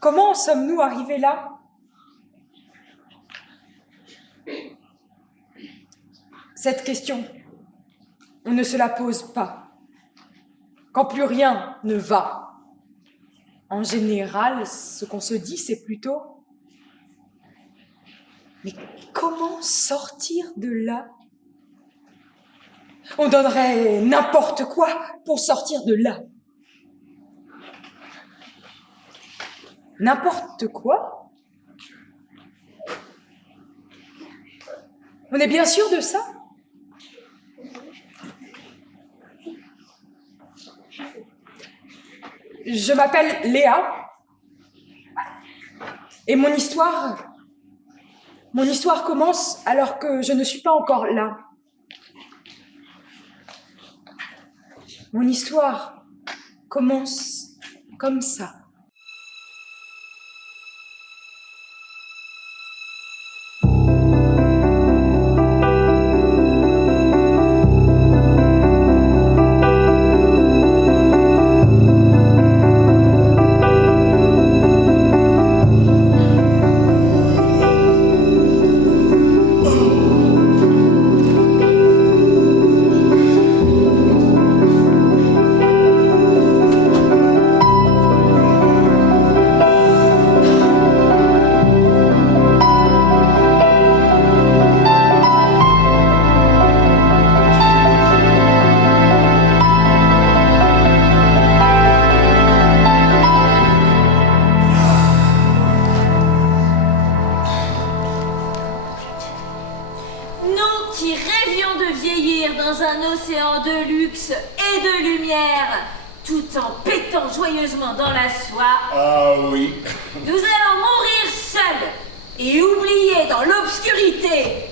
Comment sommes-nous arrivés là? Cette question, on ne se la pose pas. Quand plus rien ne va, en général, ce qu'on se dit, c'est plutôt « Mais comment sortir de là ?» On donnerait n'importe quoi pour sortir de là. N'importe quoi? On est bien sûr de ça? Je m'appelle Léa et mon histoire commence alors que je ne suis pas encore là. Mon histoire commence comme ça. Dans un océan de luxe et de lumière, tout en pétant joyeusement dans la soie. Ah oui. Nous allons mourir seuls et oubliés dans l'obscurité,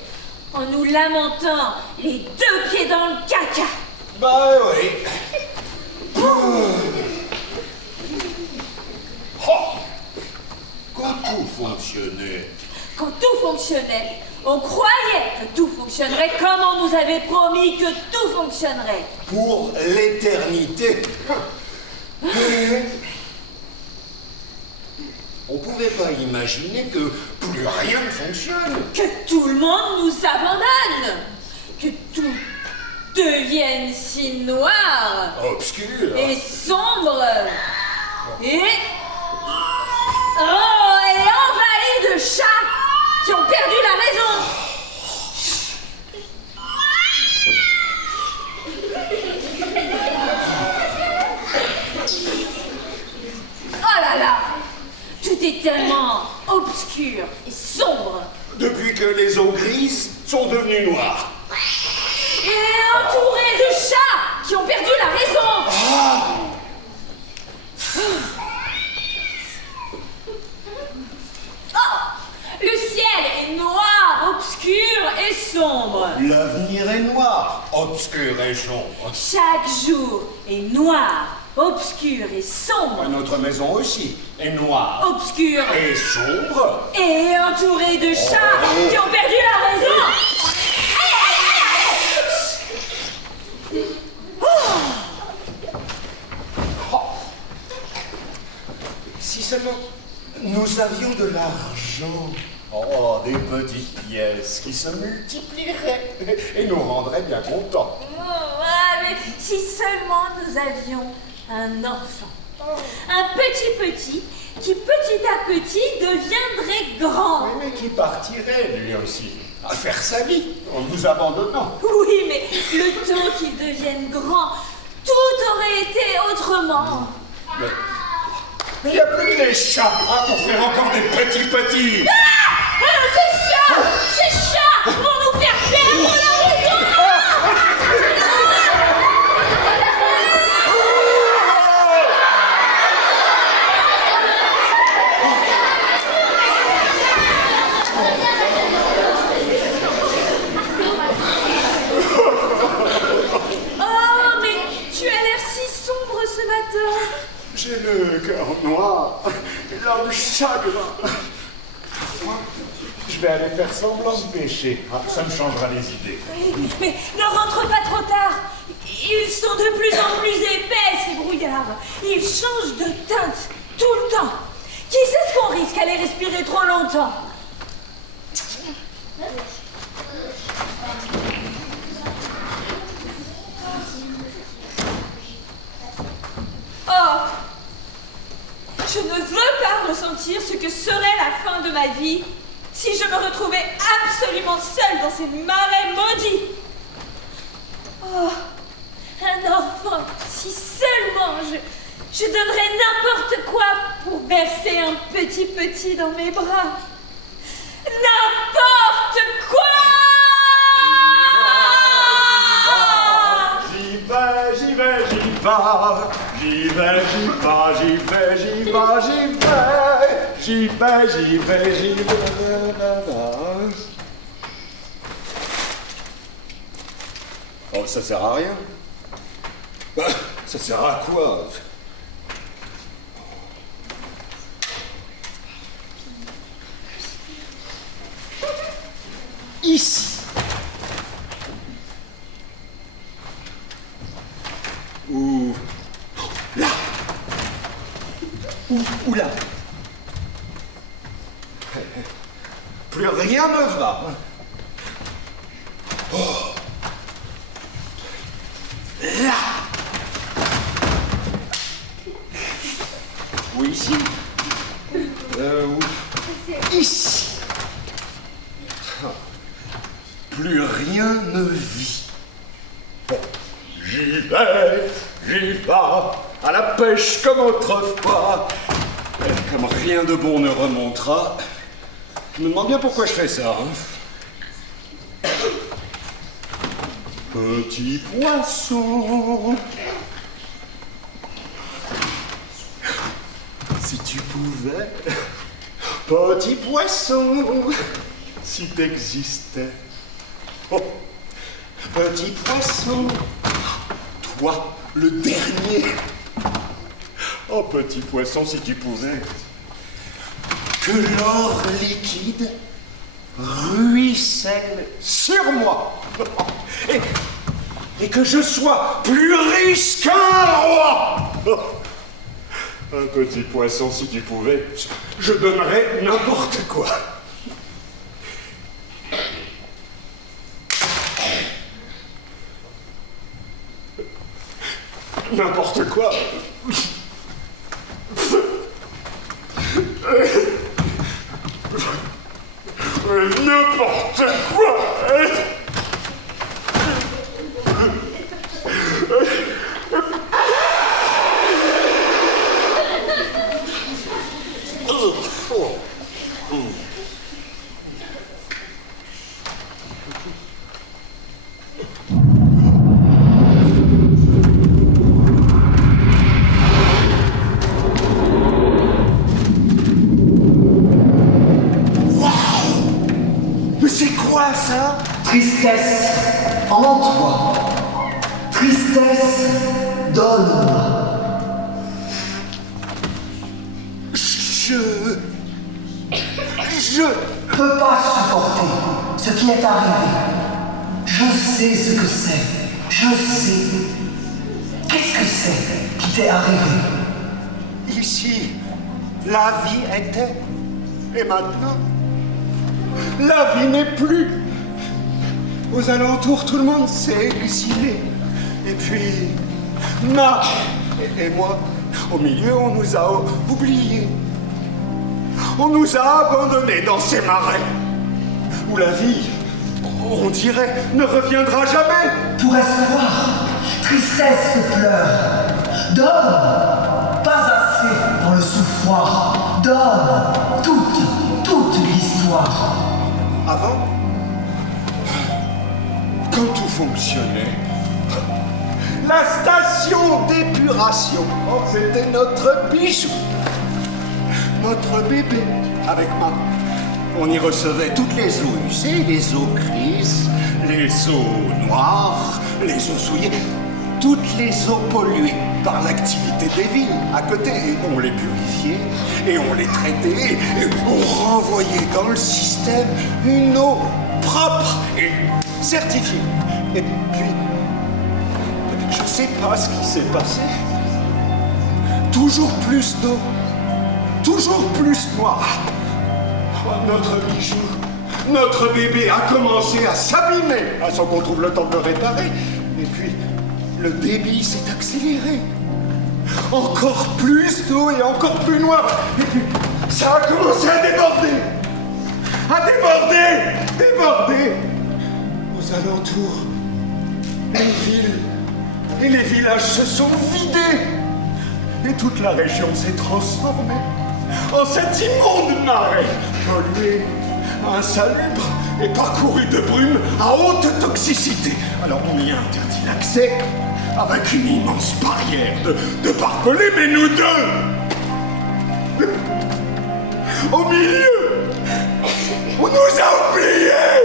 en nous lamentant les deux pieds dans le caca. Bah oui. Quand tout fonctionnait, on croyait que tout fonctionnerait comme on nous avait promis que tout fonctionnerait. Pour l'éternité. On pouvait pas imaginer que plus rien ne fonctionne. Que tout le monde nous abandonne. Que tout devienne si noir. Obscur. Et sombre. Et envahi de chats qui ont perdu la raison. Oh là là, tout est tellement obscur et sombre. Depuis que les eaux grises sont devenues noires. Et entouré de chats qui ont perdu la raison. Le ciel est noir, obscur et sombre. L'avenir est noir, obscur et sombre. Chaque jour est noir, obscur et sombre. Notre maison aussi est noire, obscur et sombre. Et entourée de chats qui ont perdu la raison. Si seulement nous avions de l'argent. Oh, des petites pièces qui se multiplieraient et nous rendraient bien contents. Mais si seulement nous avions un enfant. Un petit qui petit à petit deviendrait grand. Mais qui partirait lui aussi à faire sa vie en nous abandonnant. Oui, mais le temps qu'il devienne grand, tout aurait été autrement. Mais il n'y a plus que les chats pour faire encore des petits. Ces chats vont nous faire perdre la raison. Oh, mais tu as l'air si sombre ce matin. J'ai le cœur noir et l'âme chagrin. Je vais aller faire semblant de pêcher. Ça me changera les idées. Mais ne rentre pas trop tard. Ils sont de plus en plus épais, ces brouillards. Ils changent de teinte tout le temps. Qui sait ce qu'on risque à les respirer trop longtemps? Oh! Je ne veux pas ressentir ce que serait la fin de ma vie si je me retrouvais absolument seule dans ces marais maudits. Oh! Un enfant, si seulement je donnerais n'importe quoi pour bercer un petit dans mes bras. N'importe quoi! J'y vais, j'y vais, j'y vais. J'y vais, j'y vais, j'y vais, j'y vais, j'y vais. J'y vais, j'y vais, j'y vais. Oh, ça sert à rien. Ça sert à quoi? Ici. Ou là. Ou là. Plus rien ne va. Oh. Là. Ou ici. Ou ici. Plus rien ne vit. Bon, j'y vais, à la pêche comme autrefois. Comme rien de bon ne remontera, je me demande bien pourquoi je fais ça. Hein. Petit poisson, si tu pouvais, petit poisson, si t'existais. Oh, petit poisson, toi, le dernier. Oh, petit poisson, si tu pouvais. Que l'or liquide ruisselle sur moi. Et que je sois plus riche qu'un roi. Un petit poisson, si tu pouvais, je donnerais n'importe quoi. N'importe quoi. N'importe quoi. Ça? Tristesse en toi, tristesse donne-moi. Je peux pas supporter ce qui est arrivé. Je sais ce que c'est. Je sais. Qu'est-ce que c'est qui t'est arrivé? Ici, la vie était. Et maintenant, la vie n'est plus. Aux alentours, tout le monde s'est exilé. Et puis, Ma et moi, au milieu, on nous a oubliés. On nous a abandonnés dans ces marais où la vie, on dirait, ne reviendra jamais. Pour espoir, tristesse se pleure. Donne, pas assez dans le souffroir. Donne toute l'histoire. Avant, quand tout fonctionnait, la station d'épuration, oh, c'était notre bijou, notre bébé avec maman. On y recevait toutes les eaux usées, les eaux grises, les eaux noires, les eaux souillées, toutes les eaux polluées par l'activité des villes à côté. Et on les purifiait, et on les traitait, et on renvoyait dans le système une eau propre et certifiée. Et puis, je sais pas ce qui s'est passé. Toujours plus d'eau, toujours plus noir. Oh, notre bijou, notre bébé a commencé à s'abîmer sans qu'on trouve le temps de le réparer. Et puis, le débit s'est accéléré. Encore plus d'eau et encore plus noir. Et puis, ça a commencé à déborder. Déborder. Aux alentours, les villes et les villages se sont vidés. Et toute la région s'est transformée en cet immonde marais, pollué, insalubre et parcouru de brume à haute toxicité. Alors on y a interdit l'accès avec une immense barrière de barbelés, mais nous deux, au milieu, on nous a oubliés.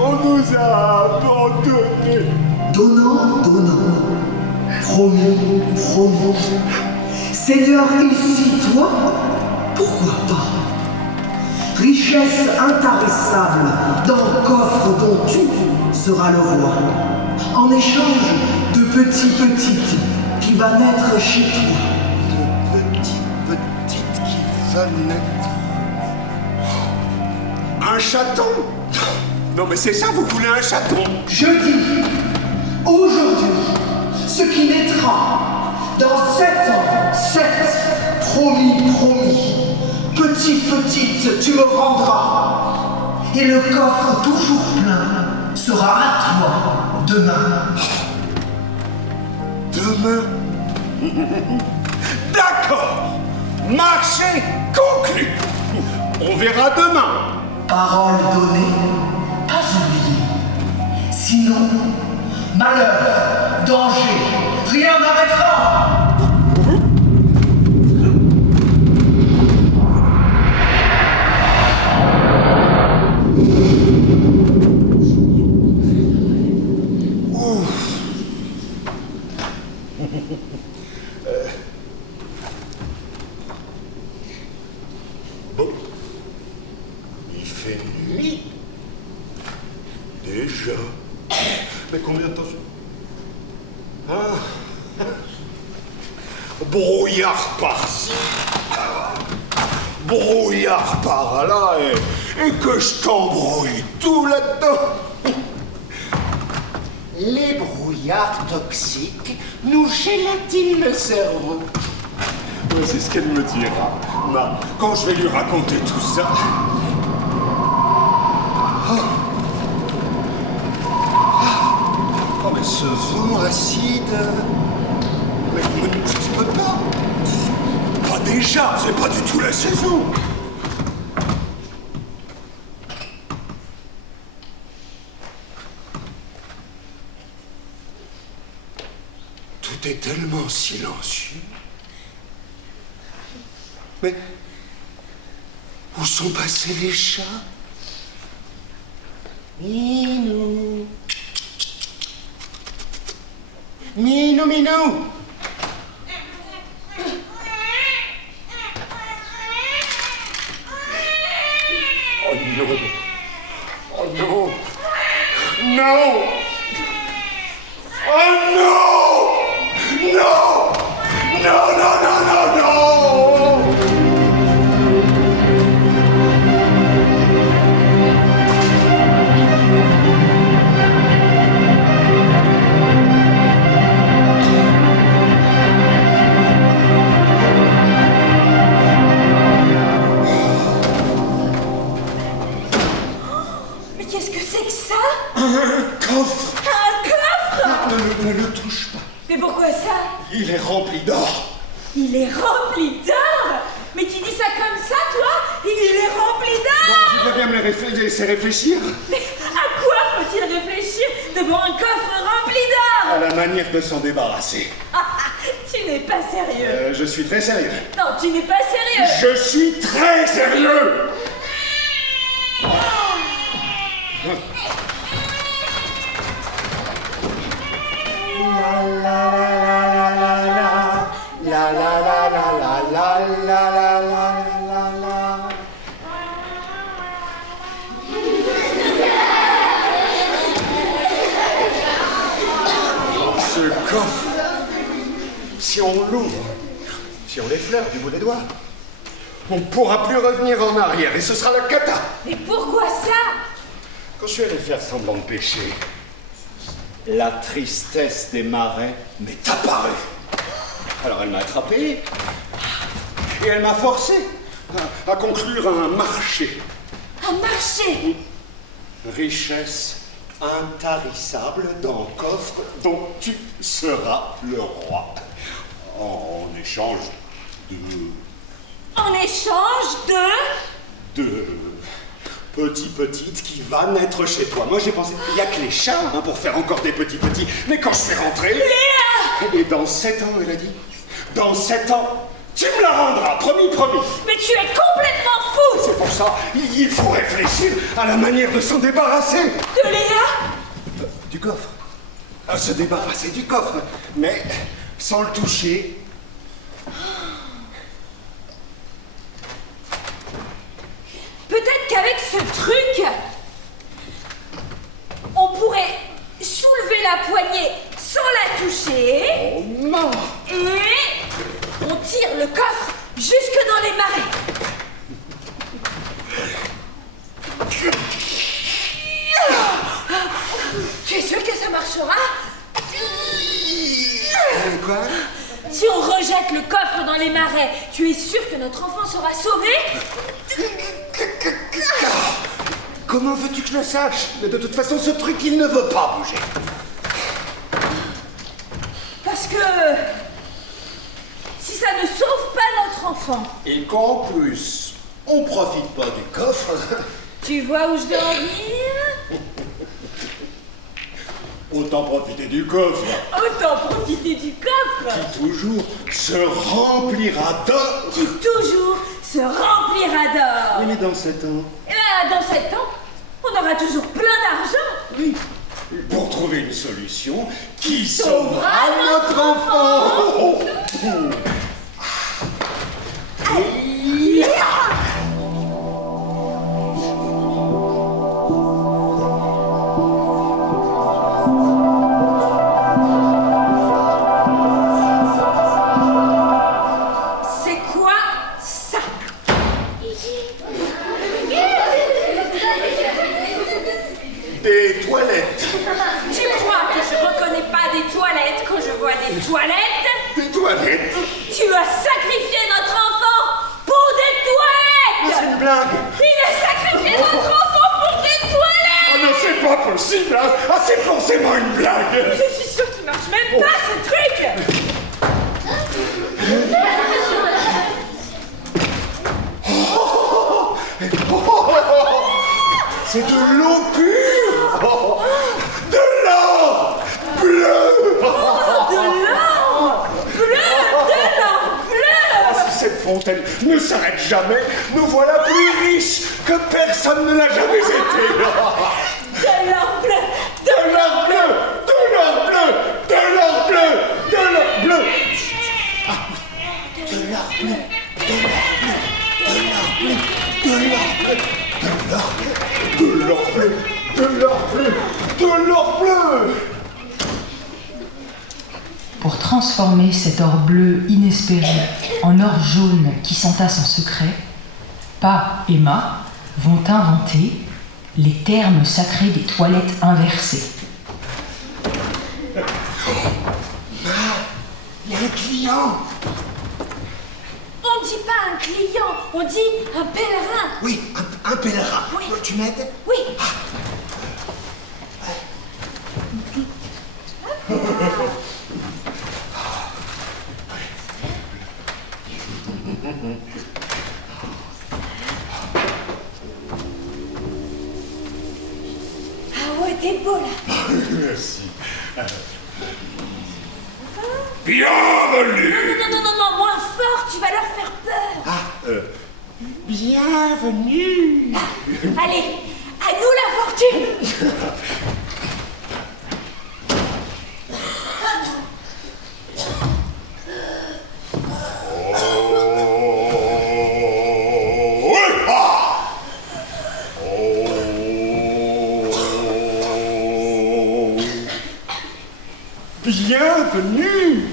On nous a abandonnés. Donnant, promis. Seigneur, ici, toi, pourquoi pas? Richesse intarissable dans le coffre dont tu seras le roi. En échange de petites qui va naître chez toi. De petites qui va naître. Un chaton? Non mais c'est ça, vous voulez un chaton? Je dis, aujourd'hui, ce qui naîtra dans 7 ans, 7, promis, petite, tu me rendras. Et le coffre toujours plein sera à toi demain. Demain? D'accord. Marché conclu. On verra demain. Parole donnée, pas oubliée. Sinon, malheur, danger, rien n'arrêtera. Bon. Il fait nuit. Déjà. Mais combien de temps? Ah. Brouillard par-ci. Brouillard par-là. Et que je t'embrouille tout là-dedans. Les brouillards toxiques nous gélatinent le cerveau. Ouais, c'est ce qu'elle me dira. Bah, quand je vais lui raconter tout ça. Oh, mais ce vent acide. Mais je peux pas. Pas déjà, c'est pas du tout la saison. Tout est tellement silencieux. Mais où sont passés les chats? Minou. Minou. Oh non. Oh non. Non. Oh non. Non. Non. Mais qu'est-ce que c'est que ça? Un coffre. Un coffre? Ne le touche pas. Mais pourquoi ça? Il est rempli d'or. Il est rempli d'or? Mais tu dis ça comme ça, toi? Il est rempli d'or? Tu vas bien me laisser réfléchir? Mais à quoi faut-il réfléchir devant un coffre rempli d'or? À la manière de s'en débarrasser. Tu n'es pas sérieux. Je suis très sérieux. Non, tu n'es pas sérieux. Je suis très sérieux. Ce coffre, si on l'ouvre, si sur les fleurs du bout des doigts. On ne pourra plus revenir en arrière et ce sera la cata. Mais pourquoi ça? Quand je suis allé faire semblant de pêcher, la tristesse des marais m'est apparue. Alors elle m'a attrapé et elle m'a forcé à conclure un marché. Un marché? Richesse intarissable dans le coffre dont tu seras le roi. En échange de En échange de petites qui va naître chez toi. Moi j'ai pensé, il n'y a que les chats pour faire encore des petits. Mais quand je suis rentré... Léa! Et dans 7 ans, elle a dit, dans 7 ans, tu me la rendras, promis. Mais tu es complètement fou! C'est pour ça, il faut réfléchir à la manière de s'en débarrasser. De Léa? Du coffre. Se débarrasser du coffre, mais sans le toucher. Peut-être qu'avec ce truc, on pourrait soulever la poignée sans la toucher. Oh non! Et on tire le coffre jusque dans les marais. Tu es sûr que ça marchera? Quoi? Si on rejette le coffre dans les marais, tu es sûr que notre enfant sera sauvé? Comment veux-tu que je le sache? Mais de toute façon, ce truc, il ne veut pas bouger. Parce que si ça ne sauve pas notre enfant... Et qu'en plus, on profite pas du coffre. Tu vois où je veux en venir? Autant profiter du coffre. Autant profiter du coffre Qui toujours se remplira d'or. qui toujours se remplira d'or. Oui, mais dans 7 ans. Et là, dans 7 ans, on aura toujours plein d'argent. Oui. Pour trouver une solution qui sauvera sauvera notre enfant. C'est quoi ça? Des toilettes. Tu crois que je reconnais pas des toilettes quand je vois des toilettes? Des toilettes. Tu as sacrifié notre enfant pour des Mais toilettes! c'est une blague. Il a sacrifié notre enfant pour des toilettes! Oh non, c'est pas possible, hein. Ah, c'est forcément une blague. Je suis sûre qu'il marche même pas ce truc! C'est de l'eau pure. Oh, de l'or bleu. De l'or bleu! De l'or bleu! Ah, si cette fontaine ne s'arrête jamais, nous voilà plus riches que personne ne l'a jamais été. De l'or bleu! De l'or bleu, de l'or bleu, de l'or bleu, de l'or bleu. Ah oui, de l'or bleu, de l'or bleu, de l'or bleu, de l'or bleu, de l'or bleu, de l'or bleu, de l'or bleu, de l'or bleu. Pour transformer cet or bleu inespéré en or jaune qui s'entasse en secret, Pa et Ma vont inventer les termes sacrés des toilettes inversées. Il y a un client. On dit pas un client, on dit un pèlerin. Oui, un pèlerin. Oui. Tu m'aides? Oui. Ah ouais, t'es beau là. Merci. Bienvenue. Non, moins fort, tu vas leur faire peur. Bienvenue. Allez, à nous la fortune. Bienvenue.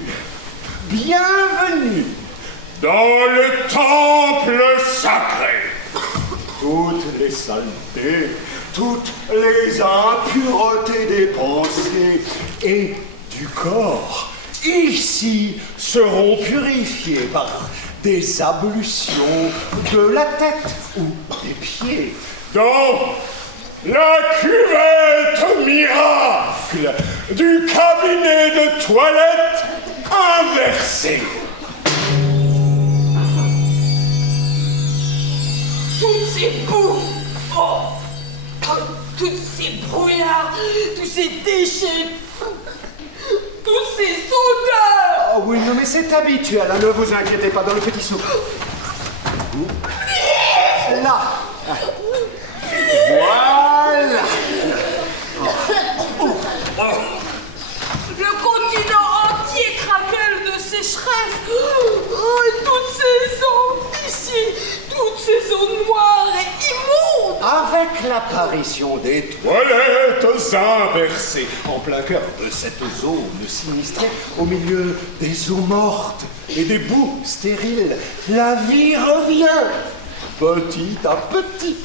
Bienvenue dans le temple sacré. Toutes les saletés, toutes les impuretés des pensées et du corps, ici, seront purifiées par des ablutions de la tête ou des pieds. Dans la cuvette miracle du cabinet de toilette inversé. Toutes ces boues, toutes ces brouillards, tous ces déchets, tous ces odeurs. Oh oui, non mais c'est habituel, hein, ne vous inquiétez pas, dans le petit seau. Là. Voilà. Le continent entier craquelle de sécheresse. Oh, et toutes ces eaux ici, toutes ces eaux noires et immondes. Avec l'apparition des toilettes inversées, en plein cœur de cette zone sinistrée, au milieu des eaux mortes et des boues stériles, la vie revient, petit à petit.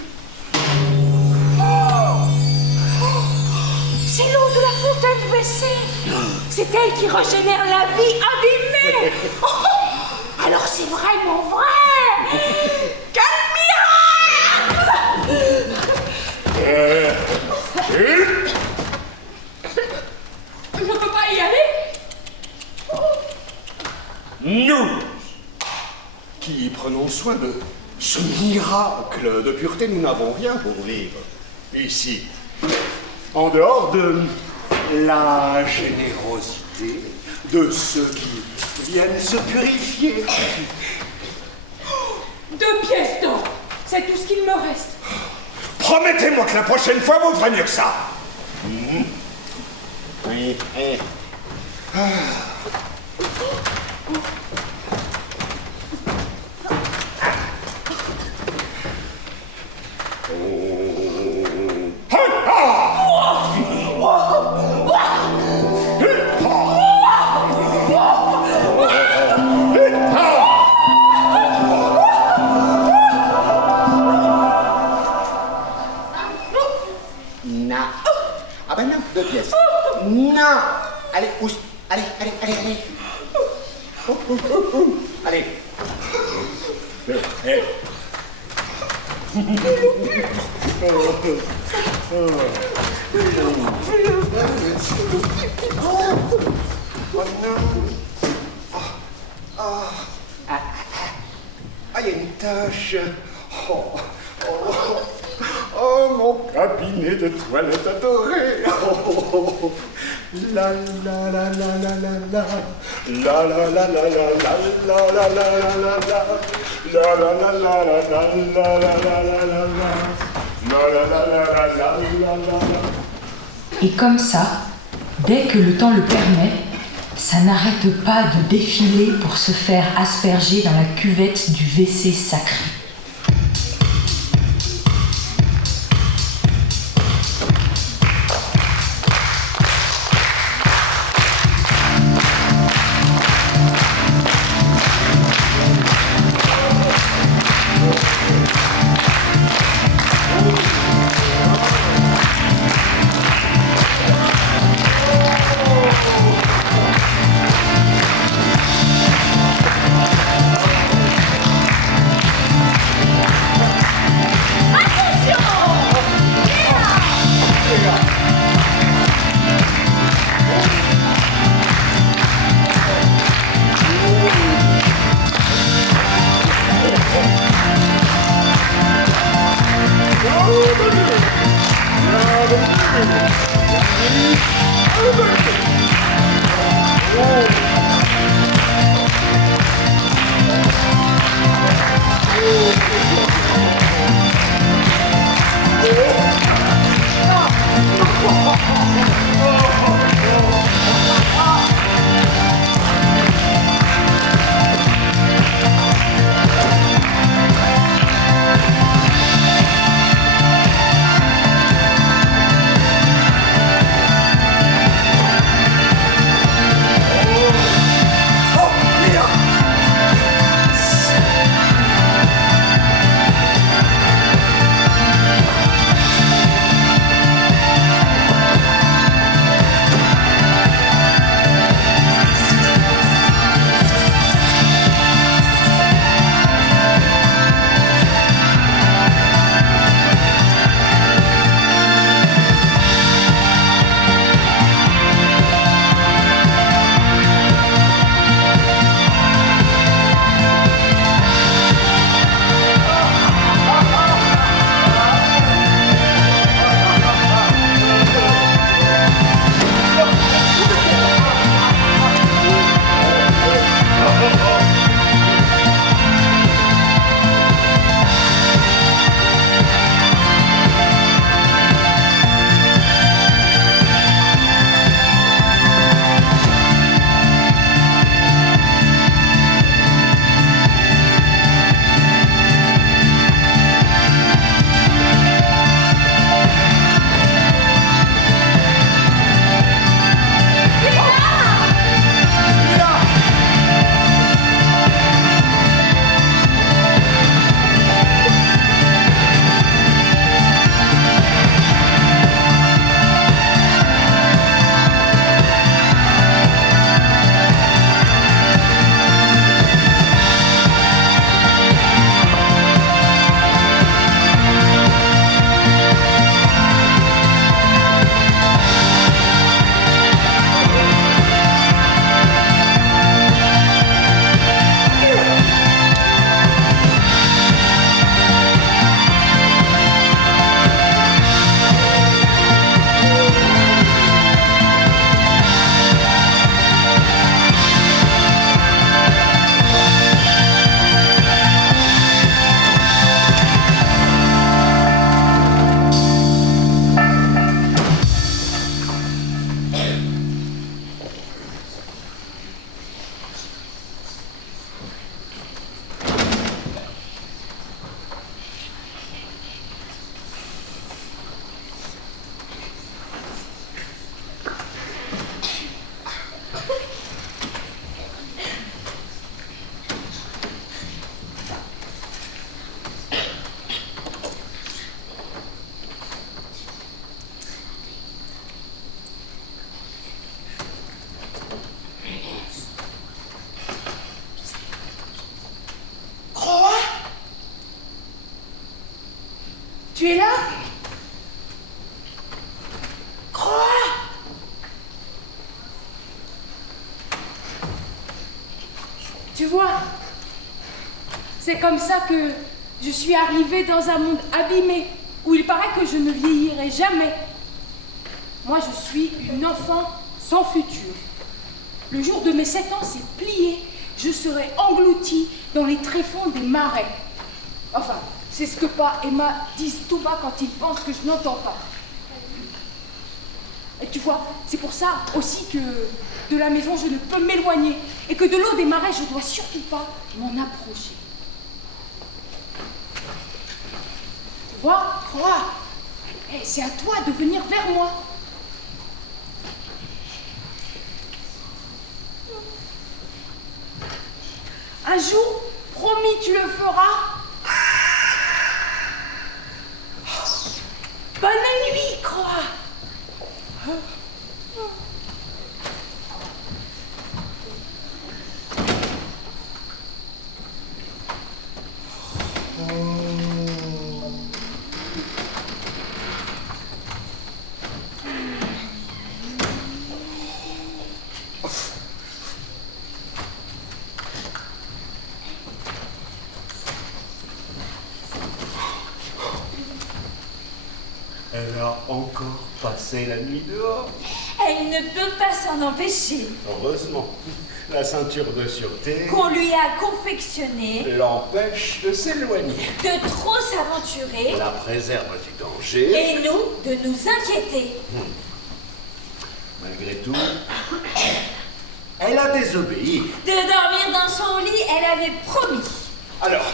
C'est l'eau de la fontaine WC. C'est elle qui régénère la vie abîmée. Oh, alors c'est vraiment vrai. Quel miracle! Je peux pas y aller? Nous, qui prenons soin de ce miracle de pureté, nous n'avons rien pour vivre ici. En dehors de la générosité de ceux qui viennent se purifier. 2 pièces d'or, c'est tout ce qu'il me reste. Promettez-moi que la prochaine fois vous ferez mieux que ça. Oui. Ah ben non, 2 pièces. Non. Allez, ousse. Allez. Allez. Oh non. Ah, il y a une tache. Oh, mon cabinet de toilette adoré. Oh, la la la la la la la la la la la la la la la la Et comme ça, dès que le temps le permet, ça n'arrête pas de défiler pour se faire asperger dans la cuvette du WC sacré. Tu es là? Croix! Tu vois, c'est comme ça que je suis arrivée dans un monde abîmé, où il paraît que je ne vieillirai jamais. Moi, je suis une enfant sans futur. Le jour de mes 7 ans s'est plié. Je serai engloutie dans les tréfonds des marais. Enfin, c'est ce que Pa et Ma disent tout bas quand ils pensent que je n'entends pas. Et tu vois, c'est pour ça aussi que de la maison, je ne peux m'éloigner. Et que de l'eau des marais, je ne dois surtout pas m'en approcher. Tu vois, Croix, c'est à toi de venir vers moi. Un jour, promis, tu le feras. Bonne nuit, Croix. Elle a encore passé la nuit dehors. Elle ne peut pas s'en empêcher. Heureusement, la ceinture de sûreté Qu'on lui a confectionnée l'empêche de s'éloigner. de trop s'aventurer La préserve du danger. et nous de nous inquiéter. Malgré tout, elle a désobéi. De dormir dans son lit, elle avait promis. Alors,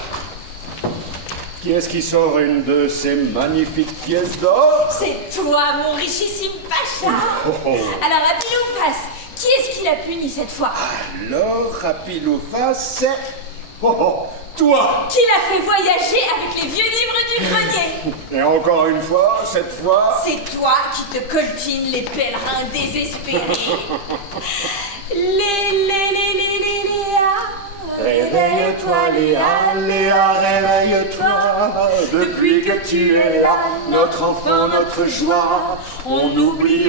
qui est-ce qui sort une de ces magnifiques pièces d'or? C'est toi, mon richissime Pacha. Oh, oh. Alors, à pile ou face, qui est-ce qui l'a puni cette fois? Alors, à pile ou face, c'est... Oh, oh, toi! Qui l'a fait voyager avec les vieux livres du grenier? Et encore une fois, cette fois... C'est toi qui te coltines les pèlerins désespérés. Réveille-toi, Léa, Léa, réveille-toi. Depuis que tu es là, notre enfant, notre joie, on oublie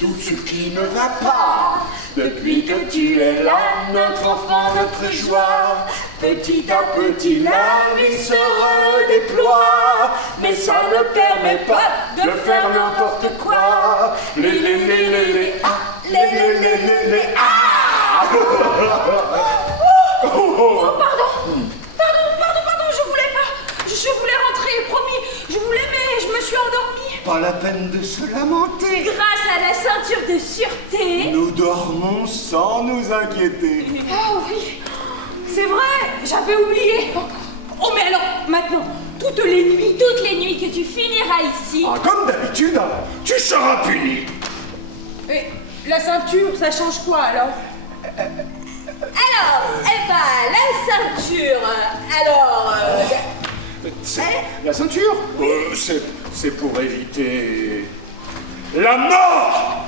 tout ce qui ne va pas. Depuis que tu es là, notre enfant, notre joie, petit à petit la vie se redéploie. Mais ça ne permet pas de faire n'importe quoi. Les, ah, les, ah. Oh, pardon, je voulais rentrer, promis, je voulais, mais je me suis endormie. Pas la peine de se lamenter. Grâce à la ceinture de sûreté, Nous dormons sans nous inquiéter. Oh oui, c'est vrai, j'avais oublié. Oh, mais alors, maintenant, toutes les nuits, que tu finiras ici. Ah, comme d'habitude, tu seras puni. Et la ceinture, ça change quoi alors? Alors, la ceinture. Alors, La ceinture c'est pour éviter la mort.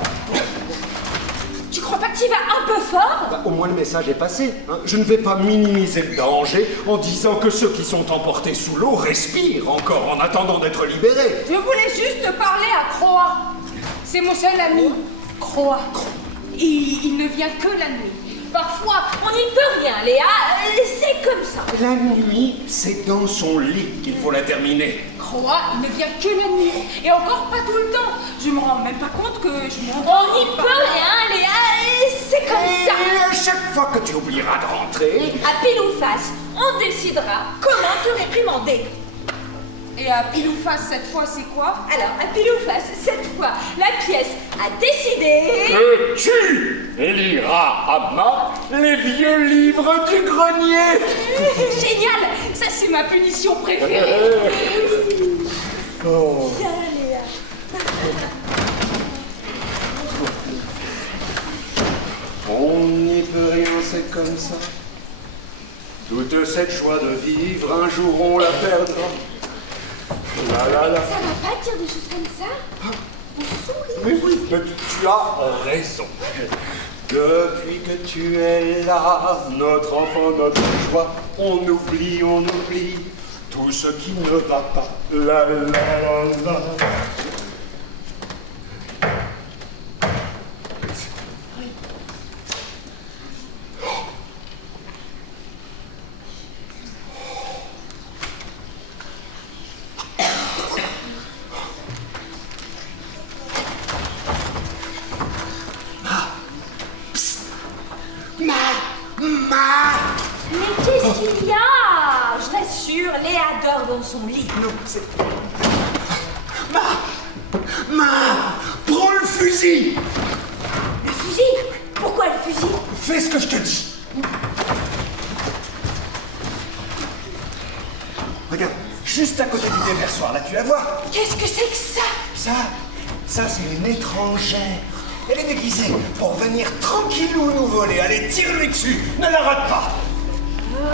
tu crois pas que tu vas un peu fort? Au moins le message est passé. Hein. Je ne vais pas minimiser le danger en disant que ceux qui sont emportés sous l'eau respirent encore en attendant d'être libérés. Je voulais juste parler à Croix. C'est mon seul ami, Croix. Et il ne vient que la nuit. Parfois, On n'y peut rien, Léa. C'est comme ça. La nuit, c'est dans son lit qu'il faut la terminer. Croix, il ne vient que la nuit. Et encore pas tout le temps. Je me rends même pas compte que je On m'endors. n'y peut rien, Léa. C'est comme ça. Et à chaque fois que tu oublieras de rentrer, À pile ou face, on décidera comment te réprimander. Et à pile ou face cette fois, c'est quoi? Alors, à pile ou face, cette fois, la pièce a décidé... que tu liras à Ma les vieux livres du grenier. Génial! Ça, c'est ma punition préférée. Oh. Tiens, Léa. On n'y peut rien, c'est comme ça. Toute cette joie de vivre, un jour on la perdra. La la la. Ça va pas dire des choses comme ça? Mais oui, mais tu as raison. Depuis que tu es là, notre enfant, notre joie, on oublie tout ce qui ne va pas. La la la la. Mais qu'est-ce qu'il y a? Je t'assure, Léa dort dans son lit. Non, c'est... Prends le fusil. Le fusil? Pourquoi le fusil? Fais ce que je te dis. Regarde, juste à côté du déversoir, là, tu la vois? Qu'est-ce que c'est que ça? Ça, c'est une étrangère. Elle est déguisée pour venir tranquillou nous voler. Allez, tire-lui dessus. Ne la rate pas.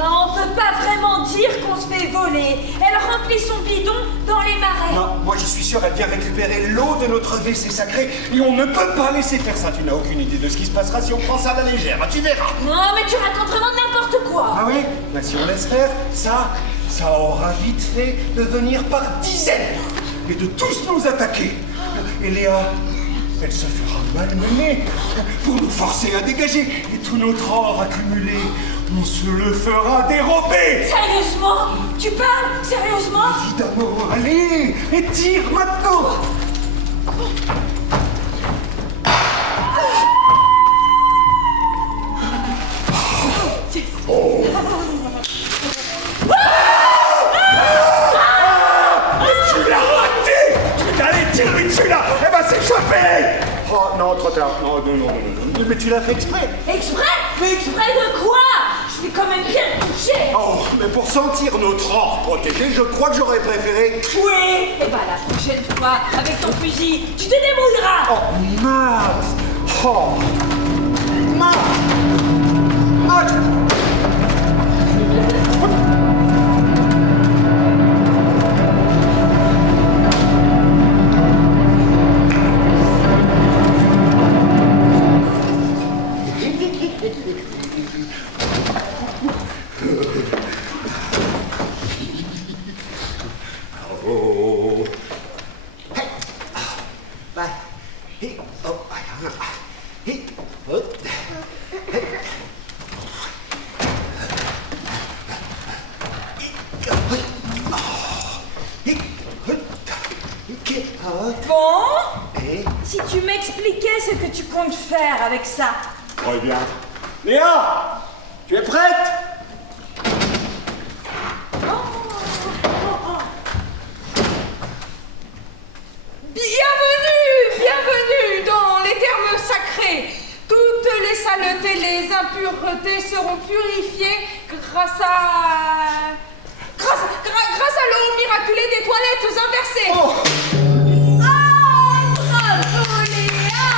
On peut pas vraiment dire qu'on se fait voler. Elle remplit son bidon dans les marais. Non, moi je suis sûr, elle vient récupérer l'eau de notre WC sacré et on ne peut pas laisser faire ça. Tu n'as aucune idée de ce qui se passera si on prend ça à la légère. Tu verras. Non, mais tu racontes vraiment n'importe quoi. Ah oui? Ben, si on laisse faire, ça aura vite fait de venir par dizaines et de tous nous attaquer. Et Léa, elle se fera malmener pour nous forcer à dégager. Et tout notre or accumulé, on se le fera dérober. Sérieusement? Tu parles? Sérieusement? Évidemment, allez, et tire maintenant. Oh. Tu l'as raté. Allez, tire-lui dessus là. Elle va s'échapper. Oh non, trop tard. Non. Mais tu l'as fait exprès. Exprès? Mais exprès de quoi? Je l'ai quand même bien touché. Oh, mais pour sentir notre or protégé, je crois que j'aurais préféré... Oui. Et bah la prochaine fois, avec ton fusil, tu te débrouilleras. Oh, Max. Oh. Max. Bon, si tu m'expliquais ce que tu comptes faire avec ça. Très bien. Léa, tu es prête? Bienvenue dans les termes sacrés. Toutes les saletés, les impuretés seront purifiées grâce à l'eau miraculée des toilettes inversées. Oh. Bravo Léa!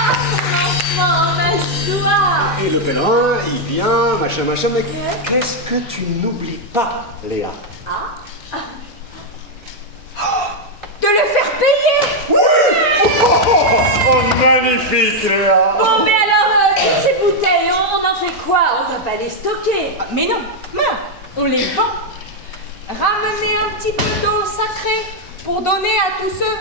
Franchement, ma joie! Et le pèlerin, il vient, machin, mais qu'est-ce que tu n'oublies pas, Léa? De le faire payer. Oui. Oh, magnifique, Léa. Bon, mais alors, toutes ces bouteilles, on en fait quoi? On va pas les stocker. Mais non, on les vend. Ramenez un petit peu d'eau sacrée pour donner à tous ceux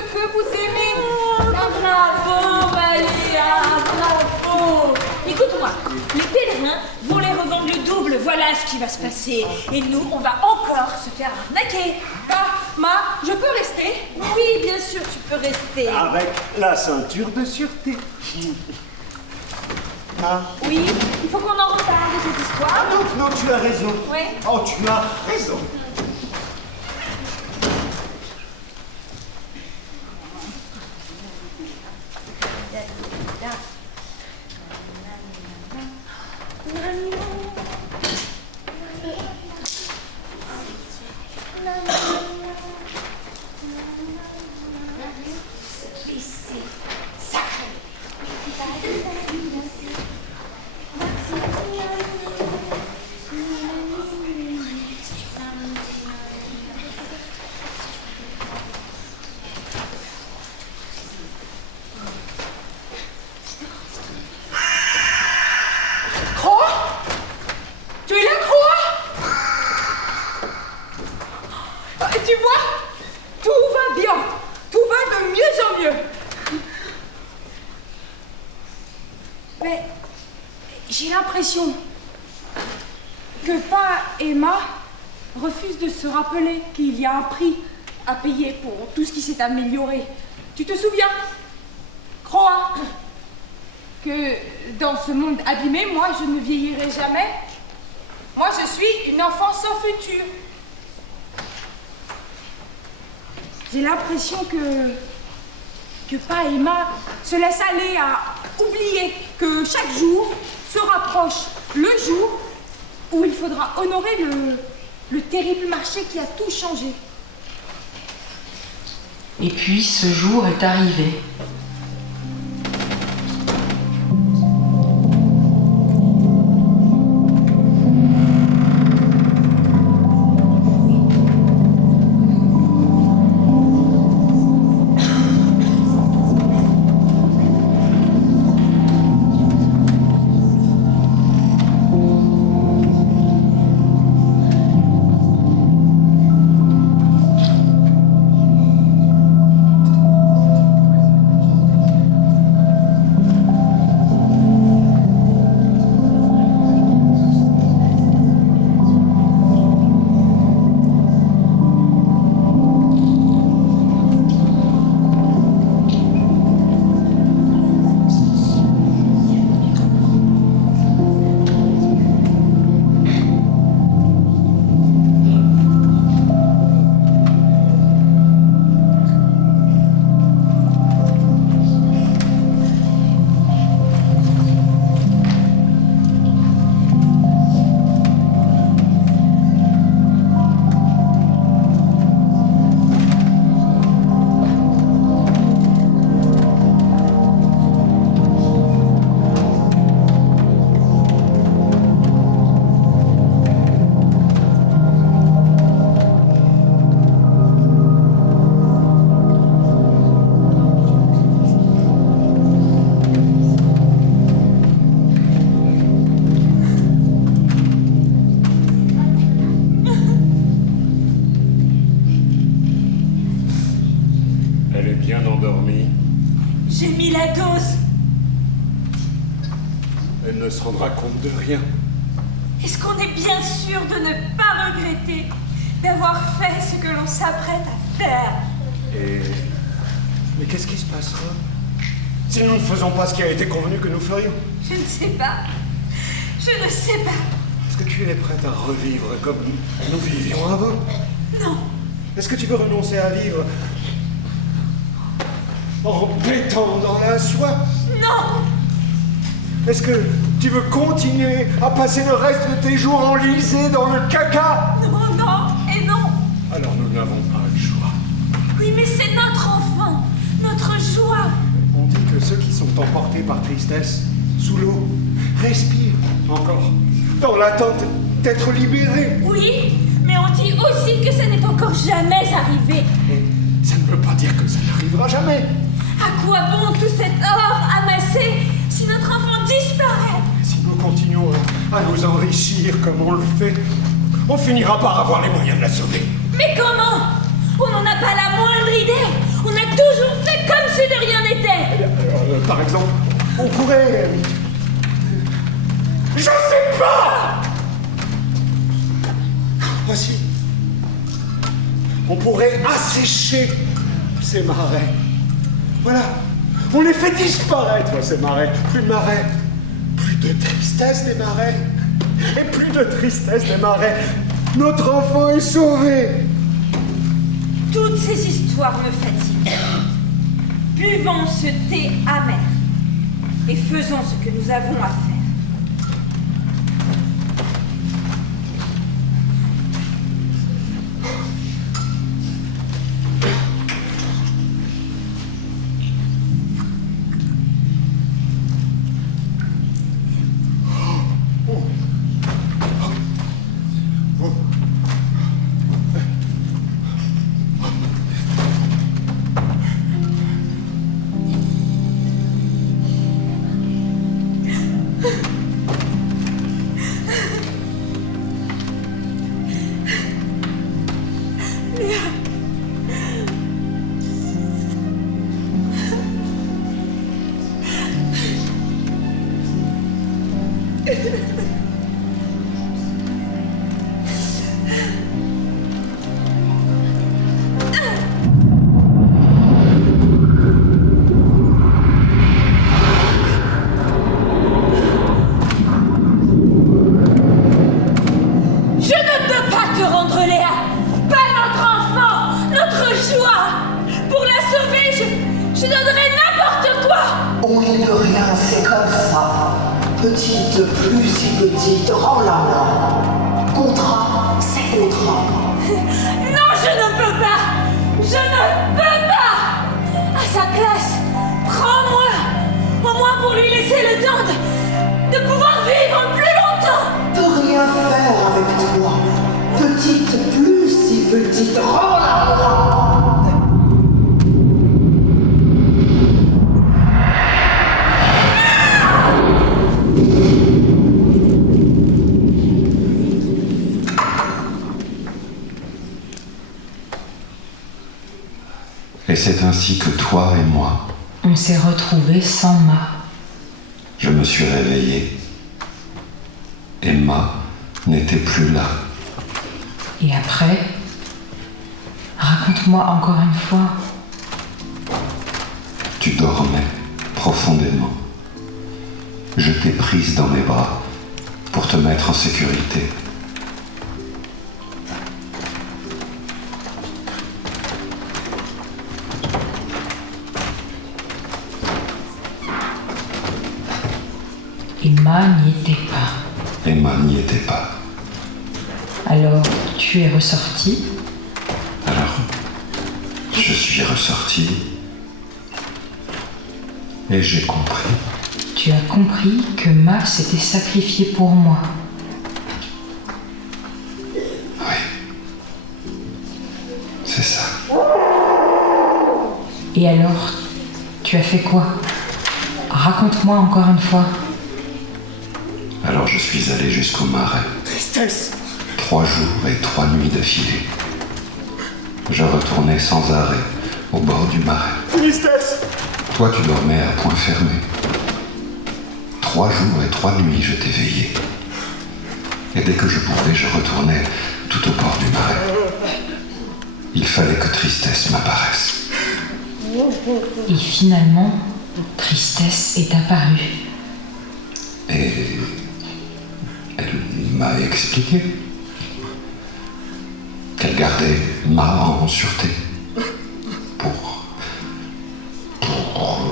que vous aimez. Bravo, Malia, bravo. Écoute-moi, les pèlerins vont les revendre le double, voilà ce qui va se passer. Et nous, on va encore se faire arnaquer. Je peux rester? Oui, bien sûr, tu peux rester. Avec la ceinture de sûreté. Oui, il faut qu'on en reparle de cette histoire. Non, tu as raison. Ouais. Oh, tu as raison. moi, tout va bien. Tout va de mieux en mieux. Mais j'ai l'impression que Pa et Ma refusent de se rappeler qu'il y a un prix à payer pour tout ce qui s'est amélioré. Tu te souviens, Croa, que dans ce monde abîmé, moi, je ne vieillirai jamais. Moi, je suis une enfant sans futur. J'ai l'impression que Pa et Ma se laissent aller à oublier que chaque jour se rapproche le jour où il faudra honorer le terrible marché qui a tout changé. Et puis ce jour est arrivé. J'ai mis la dose. Elle ne se rendra compte de rien. Est-ce qu'on est bien sûr de ne pas regretter d'avoir fait ce que l'on s'apprête à faire? Mais qu'est-ce qui se passera si nous ne faisons pas ce qui a été convenu que nous ferions? Je ne sais pas. Je ne sais pas. Est-ce que tu es prête à revivre comme nous vivions avant? Non. Est-ce que tu veux renoncer à vivre en pétant dans la soie? Non. Est-ce que tu veux continuer à passer le reste de tes jours enlisé dans le caca? Non, non et non. Alors nous n'avons pas le choix. Oui, mais c'est notre enfant, notre joie. On dit que ceux qui sont emportés par tristesse, sous l'eau, respirent encore, dans l'attente d'être libérés. Oui, mais on dit aussi que ça n'est encore jamais arrivé. Et ça ne veut pas dire que ça n'arrivera jamais. À quoi bon tout cet or amassé si notre enfant disparaît? Si nous continuons à nous enrichir comme on le fait, on finira par avoir les moyens de la sauver. Mais comment? On n'en a pas la moindre idée. On a toujours fait comme si de rien n'était. Eh bien, par exemple, on pourrait... Je sais pas! Voici. On pourrait assécher ces marais. Voilà. On les fait disparaître, ces marais. Plus de marais. Plus de tristesse des marais. Et plus de tristesse des marais. Notre enfant est sauvé. Toutes ces histoires me fatiguent. Buvons ce thé amer et faisons ce que nous avons à faire. Petite, plus si petite, rends-la-moi. Contrat, c'est contrat. Non, je ne peux pas. Je ne peux pas. À sa place, prends-moi. Au moins pour lui laisser le temps de pouvoir vivre plus longtemps. De rien faire avec toi. Petite, plus si petite, rends-la-moi. Et c'est ainsi que toi et moi, on s'est retrouvés sans Ma. Je me suis réveillé. Et Ma n'était plus là. Et après, raconte-moi encore une fois. Tu dormais profondément. Je t'ai prise dans mes bras pour te mettre en sécurité. Et Ma n'y était pas. Et Ma n'y était pas. Alors, tu es ressorti. Alors, je suis ressorti et j'ai compris. Tu as compris que Ma s'était sacrifiée pour moi. Oui, c'est ça. Et alors, tu as fait quoi? Raconte-moi encore une fois. Alors je suis allé jusqu'au marais. Tristesse. 3 jours et 3 nuits d'affilée. Je retournais sans arrêt au bord du marais. Tristesse. Toi, tu dormais à point fermé. 3 jours et 3 nuits, je t'ai veillé. Et dès que je pouvais, je retournais tout au bord du marais. Il fallait que Tristesse m'apparaisse. Et finalement, Tristesse est apparue. Et elle m'a expliqué qu'elle gardait Ma en sûreté pour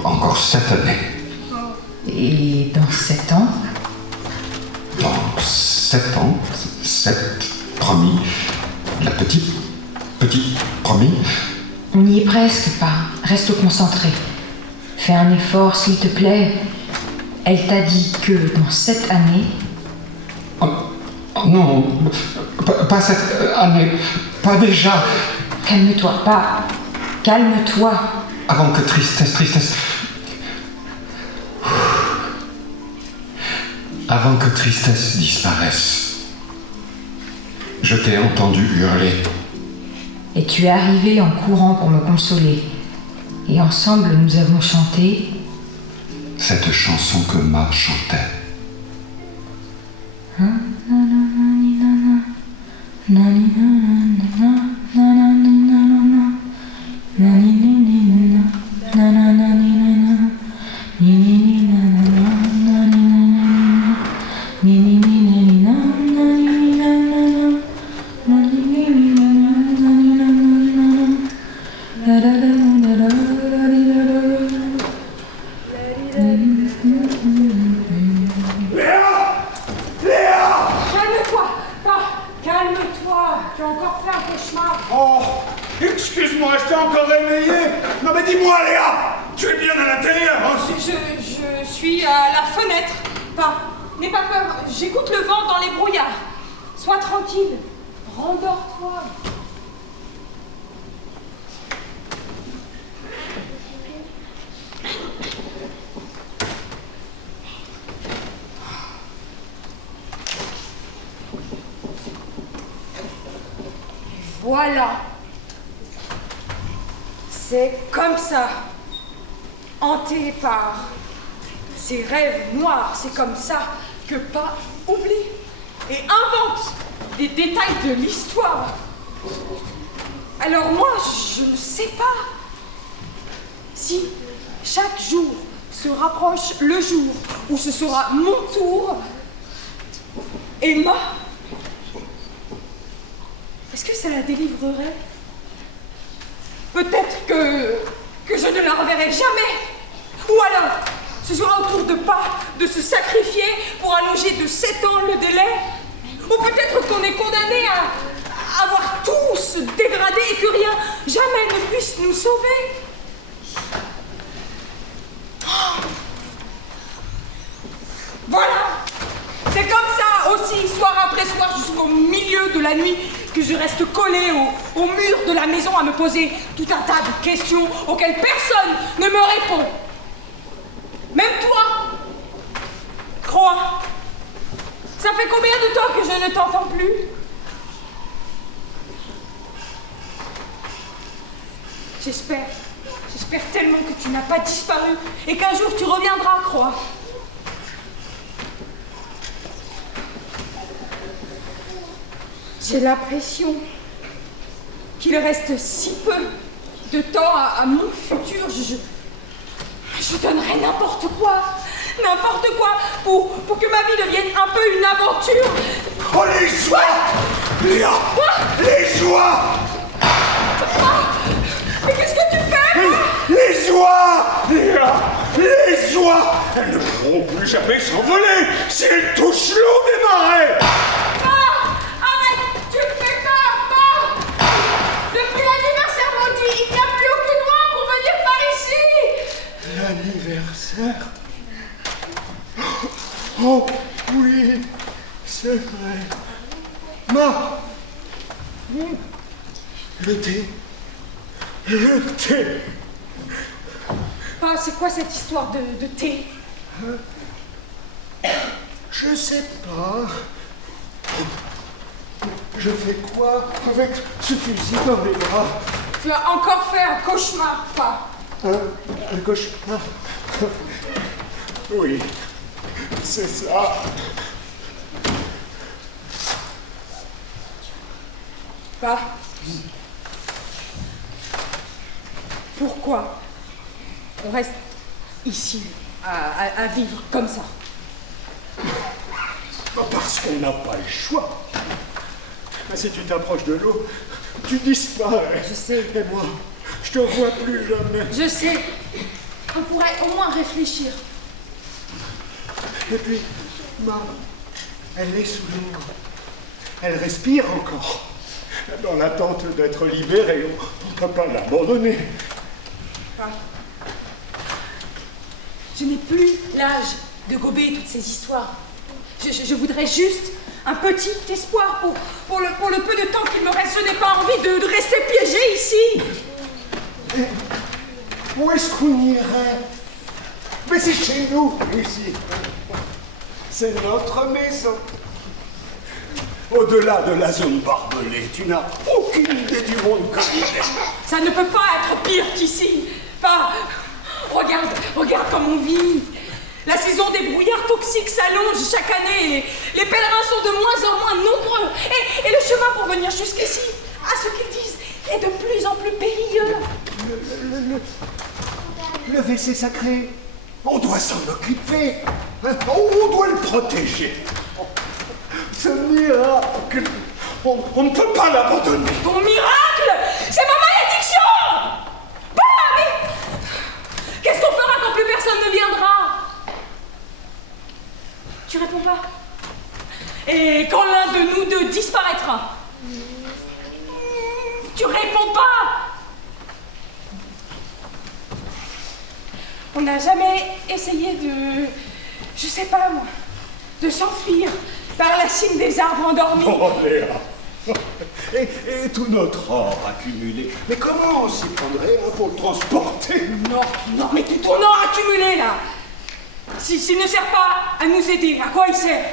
encore 7 années. Et dans 7 ans, Dans 7 ans, 7, promis, la petite, promis. on n'y est presque pas. Reste concentré. Fais un effort, s'il te plaît. Elle t'a dit que dans 7 années... Oh, non, pas cette année, pas déjà. Calme-toi, pas... Calme-toi. Avant que Tristesse... Avant que Tristesse disparaisse, je t'ai entendu hurler. Et tu es arrivé en courant pour me consoler. Et ensemble, nous avons chanté... Cette chanson que Ma chantait. Tu as encore fait un cauchemar. Oh, excuse-moi, je t'ai encore réveillé. Non mais dis-moi, Léa, tu es bien à l'intérieur, hein? Je suis à la fenêtre. N'aie pas peur, j'écoute le vent dans les brouillards. Sois tranquille. Rendors-toi. Voilà. C'est comme ça. Hanté par ces rêves noirs, c'est comme ça que Pa oublie et invente des détails de l'histoire. Alors moi, je ne sais pas si chaque jour se rapproche le jour où ce sera mon tour. Emma, est-ce que ça la délivrerait? Peut-être que je ne la reverrai jamais. Ou alors, ce sera au tour de Pa de se sacrifier pour allonger de 7 ans le délai. Ou peut-être qu'on est condamné à avoir tout se dégrader et que rien, jamais ne puisse nous sauver. Voilà. C'est comme ça aussi, soir après soir, jusqu'au milieu de la nuit, que je reste collée au mur de la maison à me poser tout un tas de questions auxquelles personne ne me répond. Même toi, Croix. Ça fait combien de temps que je ne t'entends plus? J'espère tellement que tu n'as pas disparu et qu'un jour tu reviendras, Croix. J'ai l'impression qu'il reste si peu de temps à mon futur. Je donnerais n'importe quoi pour que ma vie devienne un peu une aventure. Oh, les joies, Léa! Les joies! Mais qu'est-ce que tu fais? Les joies, Léa! Les joies! Elles ne pourront plus jamais s'envoler si elles touchent l'eau des marais! Arrête! Tu me fais peur, pas! Depuis l'anniversaire maudit, il n'y a plus aucune loi pour venir par ici! L'anniversaire? Oh, oui, c'est vrai. Ma! Le thé. Le thé. Pa, c'est quoi cette histoire de thé? Je sais pas. Je fais quoi avec ce fusil dans les bras? Tu as encore fait un cauchemar, Pa. Un cauchemar? Oui, c'est ça. Pa. Pourquoi on reste ici à vivre comme ça? Parce qu'on n'a pas le choix. Si tu t'approches de l'eau, tu disparais. Je sais. Et moi, je te vois plus jamais. Je sais. On pourrait au moins réfléchir. Et puis, elle est sous l'eau. Elle respire encore. Dans l'attente d'être libérée, on ne peut pas l'abandonner. Je n'ai plus l'âge de gober toutes ces histoires. Je voudrais juste un petit espoir pour le peu de temps qu'il me reste. Je n'ai pas envie de rester piégée ici. Et où est-ce qu'on irait? Mais c'est chez nous, ici. C'est notre maison. Au-delà de la zone barbelée, tu n'as aucune idée du monde que tu es. Ça ne peut pas être pire qu'ici. Enfin, regarde comme on vit. La saison des brouillards toxiques s'allonge chaque année et les pèlerins sont de moins en moins nombreux. Et le chemin pour venir jusqu'ici, à ce qu'ils disent, est de plus en plus périlleux. Le WC sacré, on doit s'en occuper. On doit le protéger. Ce miracle, on ne peut pas l'abandonner. Ton miracle, c'est ma malédiction! Bah, mais qu'est-ce qu'on fera quand plus personne ne viendra? Tu réponds pas? Et quand l'un de nous deux disparaîtra? Tu réponds pas? On n'a jamais essayé de... je sais pas moi, de s'enfuir par la cime des arbres endormis. Oh, Léa. Et tout notre or accumulé. Mais comment on s'y prendrait pour le transporter? Non, mais tout ton or accumulé là, s'il ne sert pas à nous aider, à quoi il sert?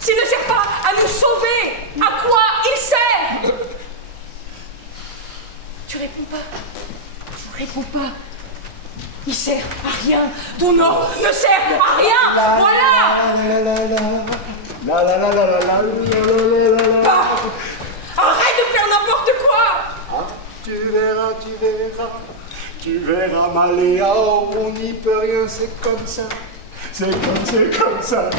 S'il ne sert pas à nous sauver, à quoi il sert? Tu réponds pas. Je réponds pas. Il sert à rien. Ton or ne sert à rien. Voilà. Bah, arrête de faire n'importe quoi. Ah, tu verras. Tu verras, Maléa, on n'y peut rien, c'est comme ça. C'est comme ça.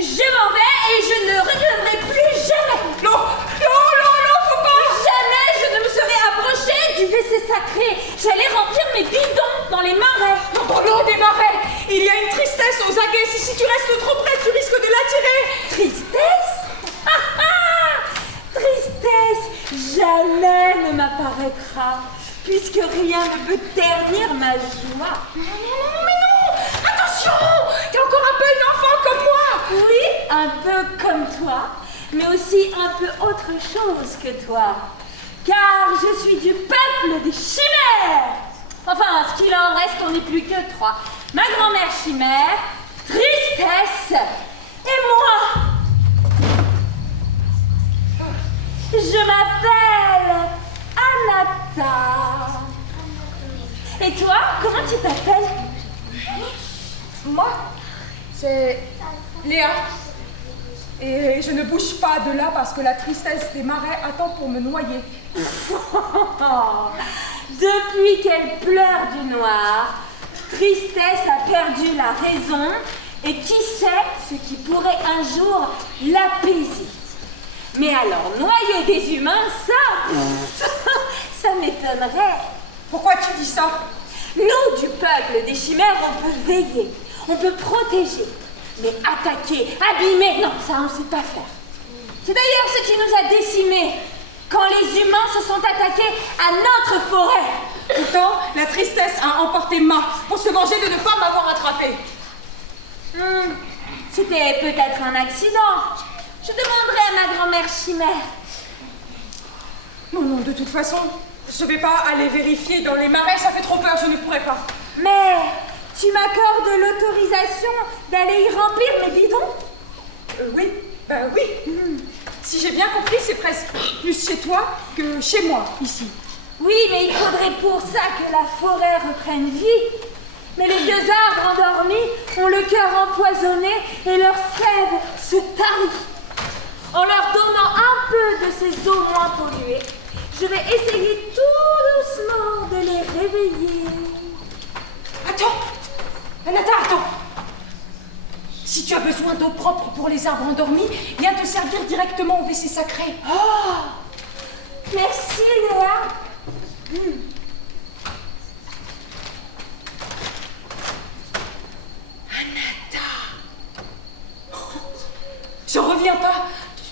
Je m'en vais et je ne reviendrai plus jamais. Non, faut pas. Jamais je ne me serais approchée du WC sacré. J'allais remplir mes bidons dans les marais. Non, des marais. Il y a une tristesse aux aguets. Si tu restes trop près, tu risques de l'attirer. Tristesse? Tristesse jamais ne m'apparaîtra, puisque rien ne peut ternir ma joie. Non, mais non. Attention, t'es encore un peu une enfant comme moi. Oui, un peu comme toi, mais aussi un peu autre chose que toi. Car je suis du peuple des chimères. Enfin, ce qu'il en reste, on n'est plus que 3. Ma grand-mère chimère, Tristesse et moi. Je m'appelle Anata. Et toi, comment tu t'appelles? Moi, c'est Léa. Et je ne bouge pas de là parce que la tristesse des marais attend pour me noyer. Depuis qu'elle pleure du noir, Tristesse a perdu la raison et qui sait ce qui pourrait un jour l'apaiser. Mais alors, noyer des humains, ça m'étonnerait. Pourquoi tu dis ça? Nous, du peuple des chimères, on peut veiller, on peut protéger. Mais attaquer, abîmer, non, ça on ne sait pas faire. C'est d'ailleurs ce qui nous a décimés, quand les humains se sont attaqués à notre forêt. Pourtant, la tristesse a emporté Ma pour se venger de ne pas m'avoir attrapé. C'était peut-être un accident. Je demanderai à ma grand-mère chimère. Non, de toute façon, je vais pas aller vérifier dans les marais, ça fait trop peur, je ne pourrai pas. Mais tu m'accordes l'autorisation d'aller y remplir mes bidons? Oui. Si j'ai bien compris, c'est presque plus chez toi que chez moi, ici. Oui, mais il faudrait pour ça que la forêt reprenne vie. Mais les vieux arbres endormis ont le cœur empoisonné et leur sève se tarit. En leur donnant un peu de ces eaux moins polluées, je vais essayer tout doucement de les réveiller. Attends, Anata, attends. Si tu as besoin d'eau propre pour les arbres endormis, viens te servir directement au WC sacré. Oh, merci Léa. Anata. J'en reviens pas.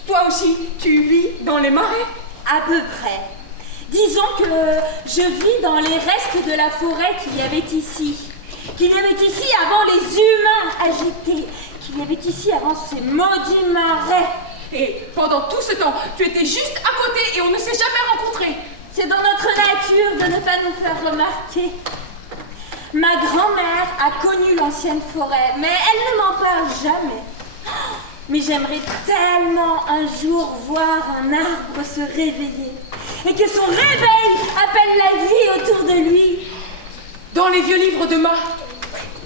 Toi aussi, tu vis dans les marais? À peu près. Disons que je vis dans les restes de la forêt qu'il y avait ici. Qu'il y avait ici avant les humains agités. Qu'il y avait ici avant ces maudits marais. Et pendant tout ce temps, tu étais juste à côté et on ne s'est jamais rencontrés. C'est dans notre nature de ne pas nous faire remarquer. Ma grand-mère a connu l'ancienne forêt, mais elle ne m'en parle jamais. Mais j'aimerais tellement un jour voir un arbre se réveiller et que son réveil appelle la vie autour de lui. Dans les vieux livres de Ma,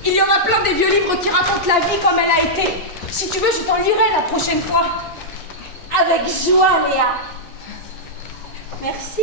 il y en a plein des vieux livres qui racontent la vie comme elle a été. Si tu veux, je t'en lirai la prochaine fois. Avec joie, Léa. Merci.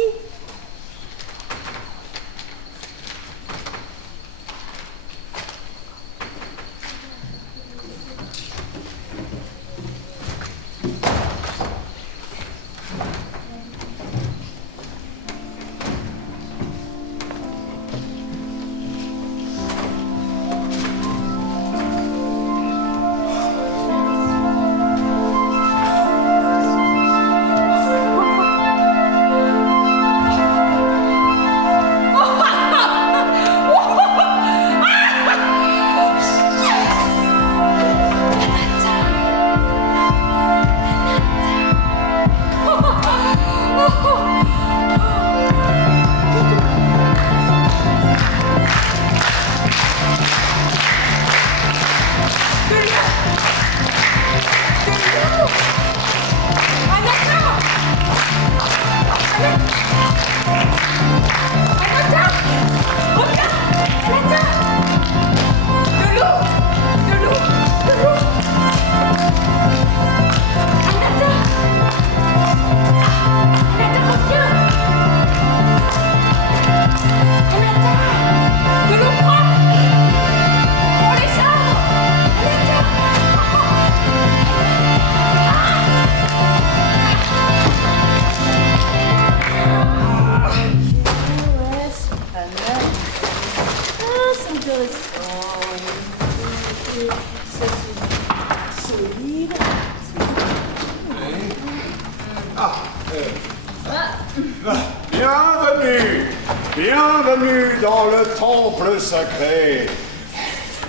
Bienvenue dans le temple sacré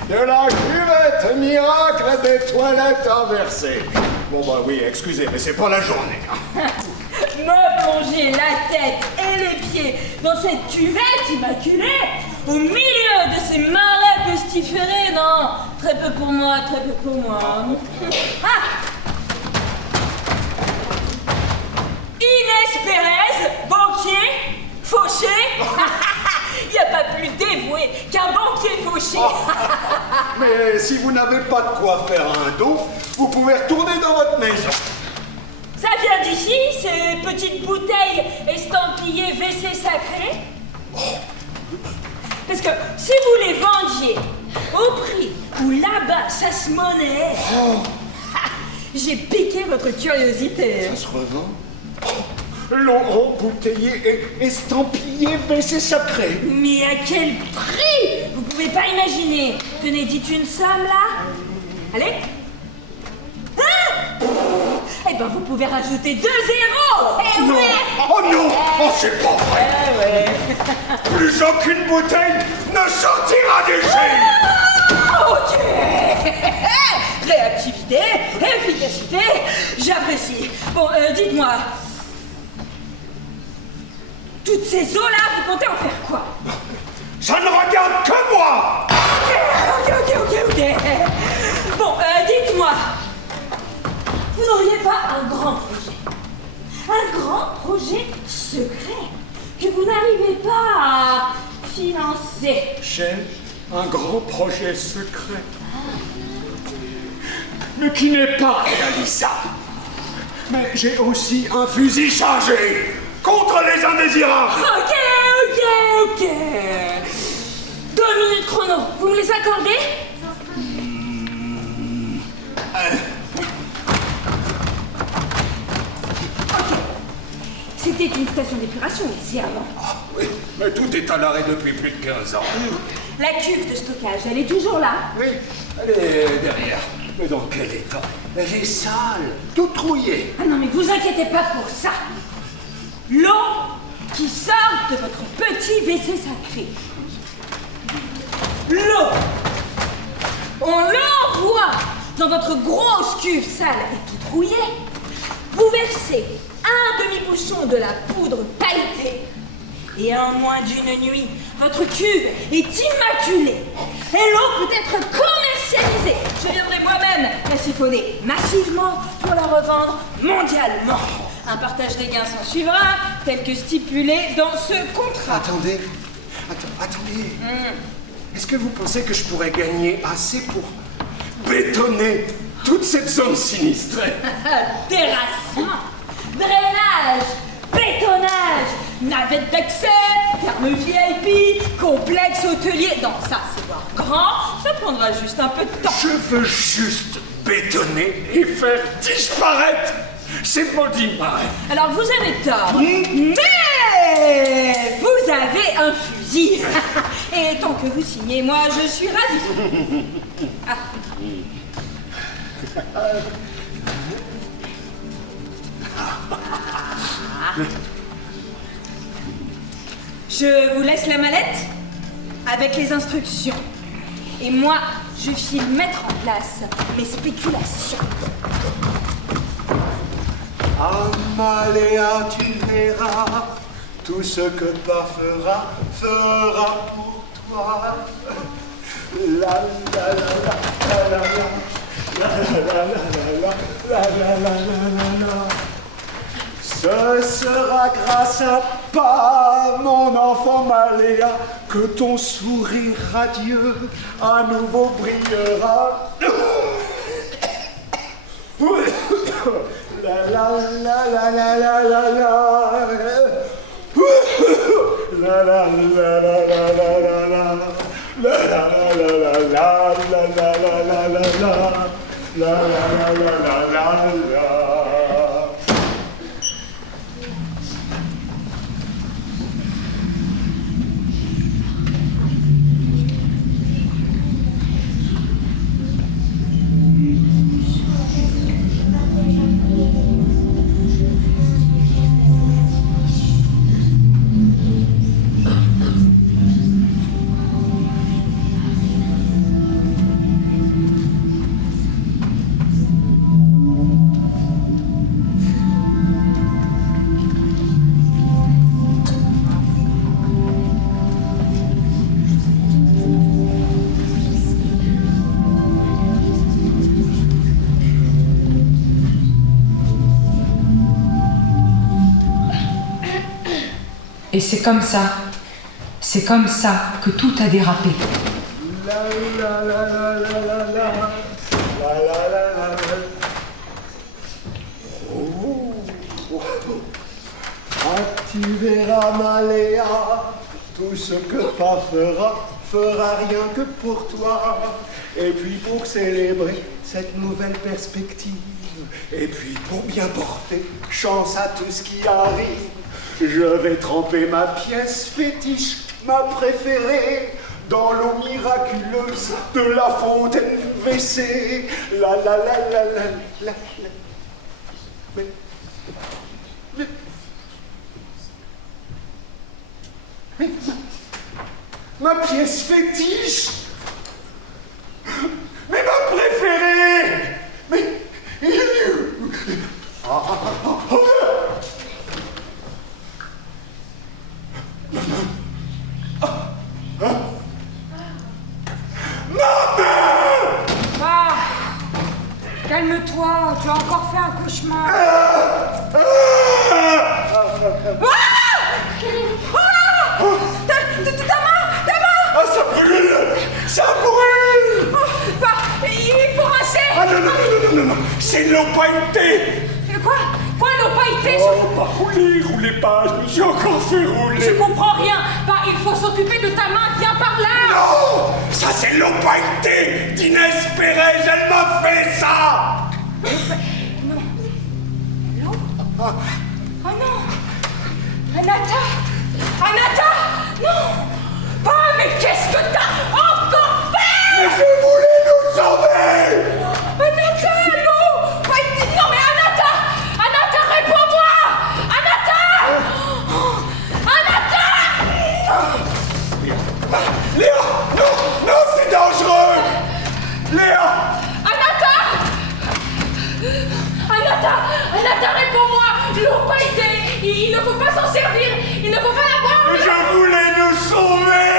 de la cuvette miracle des toilettes inversées. Bon bah oui, excusez, mais c'est pas la journée. Me plonger la tête et les pieds dans cette cuvette immaculée, au milieu de ces marais pestiférés, non, très peu pour moi, très peu pour moi. Ah! Inès Pérez, banquier, fauché. Il n'y a pas plus dévoué qu'un banquier fauché. Mais si vous n'avez pas de quoi faire un don, vous pouvez retourner dans votre maison. Ça vient d'ici, ces petites bouteilles estampillées WC sacré? Parce que si vous les vendiez au prix où là-bas ça se monnaie, j'ai piqué votre curiosité. Ça se revend? L'eau embouteillée et estampillée WC sacré. Mais à quel prix? Vous pouvez pas imaginer. Tenez, dites une somme là. Allez. Hein? Eh ben vous pouvez rajouter 2 zéros. Eh Non. ouais. Oh non. Oh c'est pas vrai. Eh ouais. Plus aucune bouteille ne sortira du gel. Ok. Réactivité, efficacité, j'apprécie. Bon, dites-moi. Toutes ces eaux-là, vous comptez en faire quoi? Ça ne regarde que moi. Ok. Bon, dites-moi. Vous n'auriez pas un grand projet? Un grand projet secret que vous n'arrivez pas à financer? J'ai un grand projet secret, mais qui n'est pas réalisable. Mais j'ai aussi un fusil chargé contre les indésirables. Ok. 2 minutes chrono, vous me les accordez? Ok. C'était une station d'épuration ici avant. Oui, mais tout est à l'arrêt depuis plus de 15 ans. La cuve de stockage, elle est toujours là? Oui, elle est derrière. Mais dans quel état? Elle est sale, toute trouillée. Ah non, mais vous inquiétez pas pour ça. L'eau qui sort de votre petit WC sacré. L'eau. On l'envoie dans votre grosse cuve sale et toute rouillée. Vous versez un demi-bouchon de la poudre pailletée. Et en moins d'une nuit, votre cuve est immaculée. Et l'eau peut être commercialisée. Je viendrai moi-même la siphonner massivement pour la revendre mondialement. Un partage des gains s'en suivra, tel que stipulé dans ce contrat. Attendez. Est-ce que vous pensez que je pourrais gagner assez pour bétonner toute cette zone sinistrée? Terrassement, drainage, bétonnage, navette d'accès, terme VIP, complexe hôtelier. Non, ça c'est voir grand, ça prendra juste un peu de temps. Je veux juste bétonner et faire disparaître ces maudits marais. Alors vous avez tort, mais vous avez un fusil. Et tant que vous signez, moi je suis ravie. Ah. Je vous laisse la mallette avec les instructions. Et moi, je file mettre en place mes spéculations. Amaléa, tu verras, tout ce que pas fera pour toi. La la la la la la la la la la la la la la la la. Ce Ce sera grâce à pas, mon enfant Maléa, que ton sourire radieux à nouveau brillera. La la la la la la la la. La la la la la la la la. La la la la la la la la la la la. La la la la la la. Et c'est comme ça que tout a dérapé. La la la la la la la la la la la. Oh. Ah, tu verras Maléa, tout ce que pas fera rien que pour toi. Et puis pour célébrer cette nouvelle perspective, et puis pour bien porter chance à tout ce qui arrive, je vais tremper ma pièce fétiche, ma préférée, dans l'eau miraculeuse de la fontaine WC. La la la la la la la. Mais ma pièce fétiche, mais ma préférée, mais il est où? Calme-toi, tu as encore fait un cauchemar. Ta main! Ah, ça brûle! Ça brûle! Il faut rincer! Ah non, c'est l'opacité! Quoi l'opacité? Oh, pas roulez pas, je me suis encore fait rouler! Je comprends rien! Il faut s'occuper de ta main, viens par là! Non! Ça c'est l'opacité d'Inès Pérez, elle m'a fait ça! Non. Non? Oh non! Anata! Non! Mais qu'est-ce que t'as encore fait? Mais je voulais nous sauver! Anata, non! Non mais Anata, réponds-moi! Anata! Léa! Non, c'est dangereux! Léa! Anata, réponds-moi! L'opacité, il ne faut pas s'en servir! Il ne faut pas l'avoir! Mais je voulais nous sauver!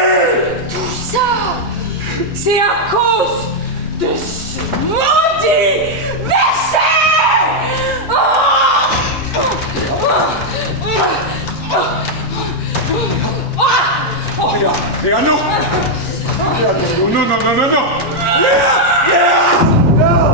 Tout ça, c'est à cause de ce maudit WC! Léa, non! Non! Léa! Non!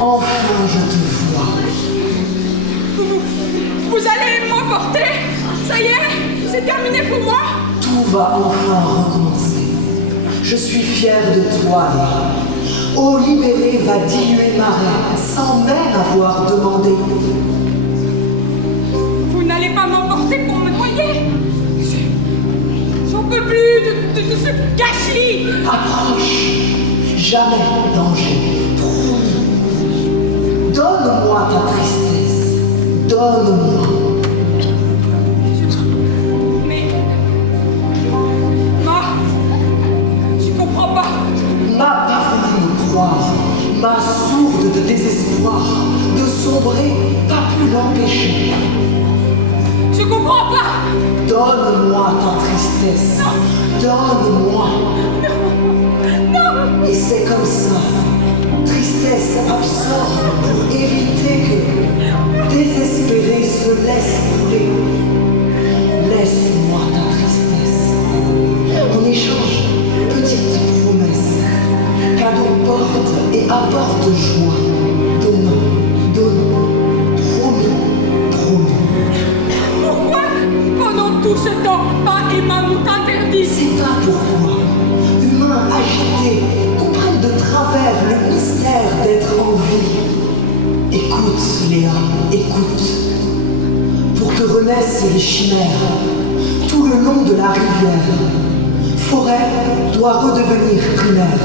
Enfin, je te vois. Vous allez m'emporter? Ça y est, c'est terminé pour moi? Tout va enfin recommencer. Je suis fière de toi, Léa. Eau libérée va diluer Marais sans même avoir demandé. Vous n'allez pas m'emporter pour me noyer? J'en peux plus de ce gâchis! Approche. Jamais danger. Donne-moi ta tristesse. Donne-moi. Mais... je comprends pas. M'a pas voulu me croire, ma sourde de désespoir, de sombrer, pas pu l'empêcher. Je comprends pas. Donne-moi ta tristesse. Donne-moi. Non. Et c'est comme ça, tristesse absorbe pour éviter que désespéré se laisse couler. Laisse-moi ta tristesse. En échange, petite promesse, cadeau porte et apporte joie. Donne, promis. Pourquoi, pendant tout ce temps, Pa et Ma m'ont interdit? C'est pas pourquoi. Humains agités comprennent de travers le mystère d'être en vie. Écoute, Léa, écoute. Pour que renaissent les chimères, tout le long de la rivière, forêt doit redevenir primaire.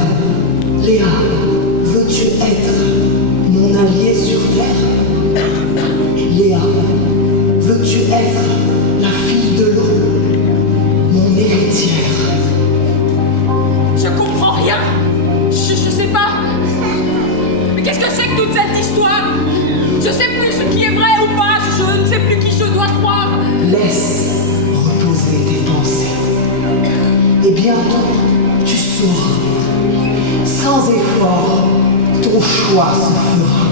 Léa, veux-tu être mon allié sur terre? Léa, veux-tu être la fille de l'eau, mon héritière? Je comprends rien. Je sais pas. Mais qu'est-ce que c'est que toute cette histoire? Je sais plus ce qui est vrai ou pas. Je ne sais plus qui je dois croire. Laisse reposer tes pensées. Et bientôt, tu sauras. Sans effort, ton choix se fera.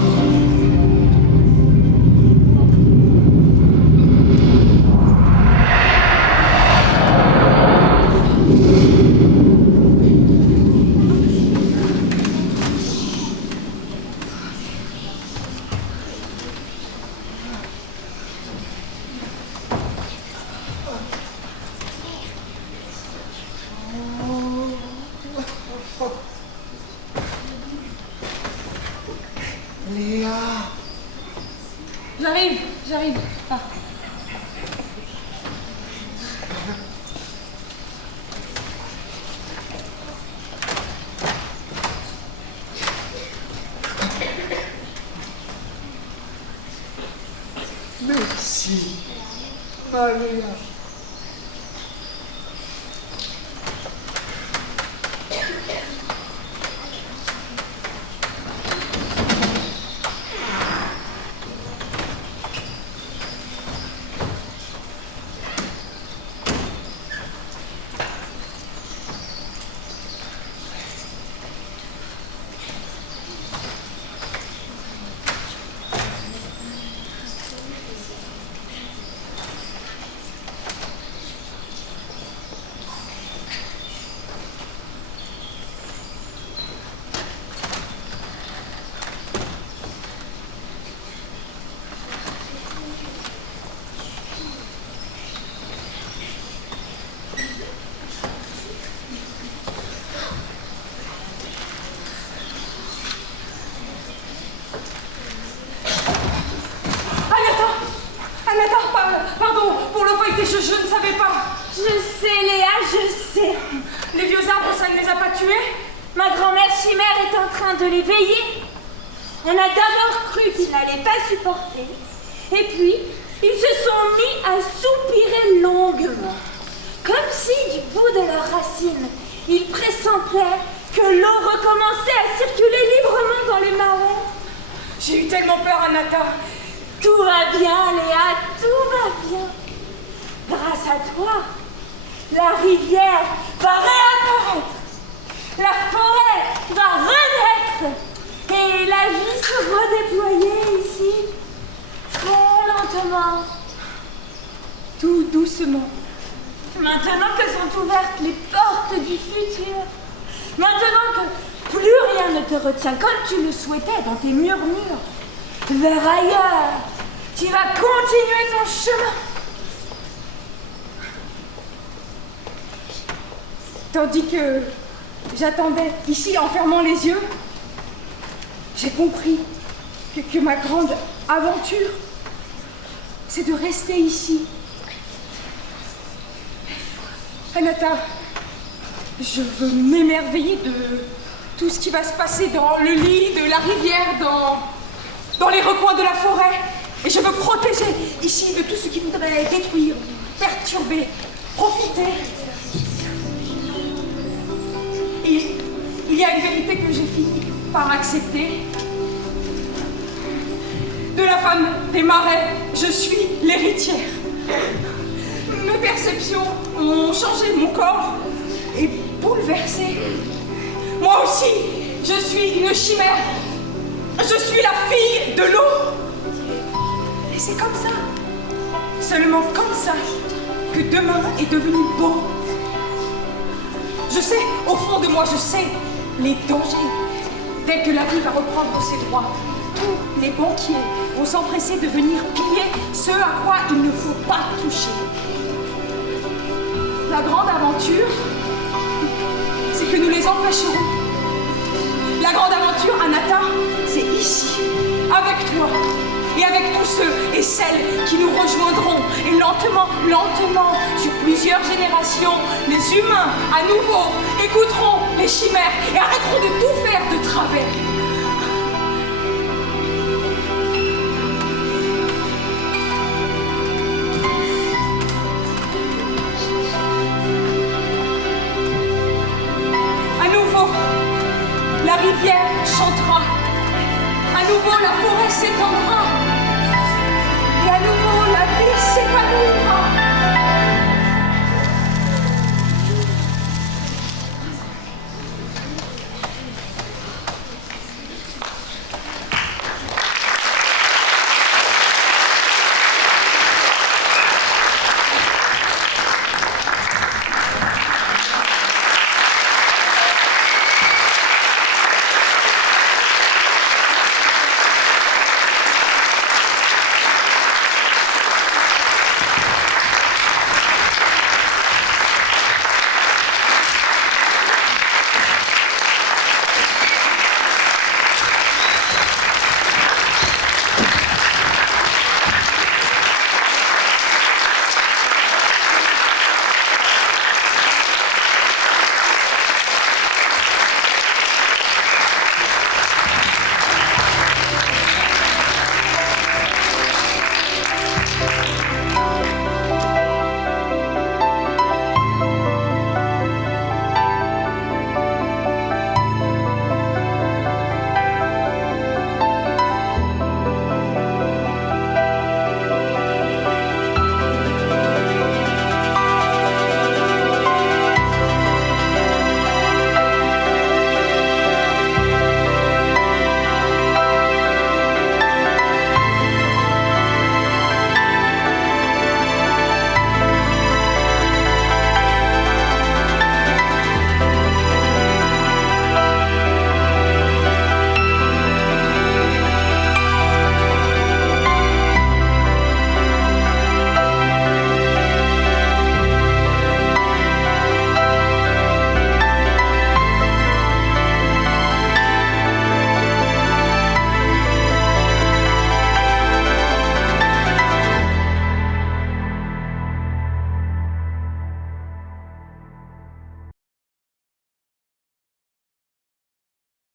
Léa. J'arrive. Ah. Merci, ma Léa. Pardon, pour le feuilleté, je ne savais pas. Je sais, Léa, je sais. Les vieux arbres, ça ne les a pas tués? Ma grand-mère chimère est en train de l'éveiller. On a d'abord cru qu'ils n'allaient pas supporter. Et puis, ils se sont mis à soupirer longuement. Comme si, du bout de leurs racines, ils pressentaient que l'eau recommençait à circuler librement dans les marais. J'ai eu tellement peur, Anata. Tout va bien, Léa, tout va bien. Grâce à toi, la rivière va réapparaître. La forêt va renaître. Et la vie se redéployer ici, très lentement. Tout doucement. Maintenant que sont ouvertes les portes du futur, maintenant que plus rien ne te retient comme tu le souhaitais dans tes murmures, vers ailleurs, tu vas continuer ton chemin. Tandis que j'attendais ici en fermant les yeux, j'ai compris que ma grande aventure, c'est de rester ici. Anata, je veux m'émerveiller de tout ce qui va se passer dans le lit de la rivière, dans les recoins de la forêt. Et je veux protéger ici de tout ce qui voudrait détruire, perturber, profiter. Et il y a une vérité que j'ai fini par accepter. De la femme des marais, je suis l'héritière. Mes perceptions ont changé, mon corps est bouleversé. Moi aussi, je suis une chimère. Je suis la fille de l'eau. Et c'est comme ça, seulement comme ça, que demain est devenu beau. Je sais, au fond de moi, je sais les dangers. Dès que la vie va reprendre ses droits, tous les banquiers vont s'empresser de venir piller ce à quoi il ne faut pas toucher. La grande aventure, c'est que nous les empêcherons. La grande aventure, Anata, c'est ici, avec toi, et avec tous ceux et celles qui nous rejoindront. Et lentement, lentement, sur plusieurs générations, les humains, à nouveau, écouteront les chimères et arrêteront de tout faire de travers. La rivière chantera, à nouveau la forêt s'étendra, et à nouveau la vie s'épanouira.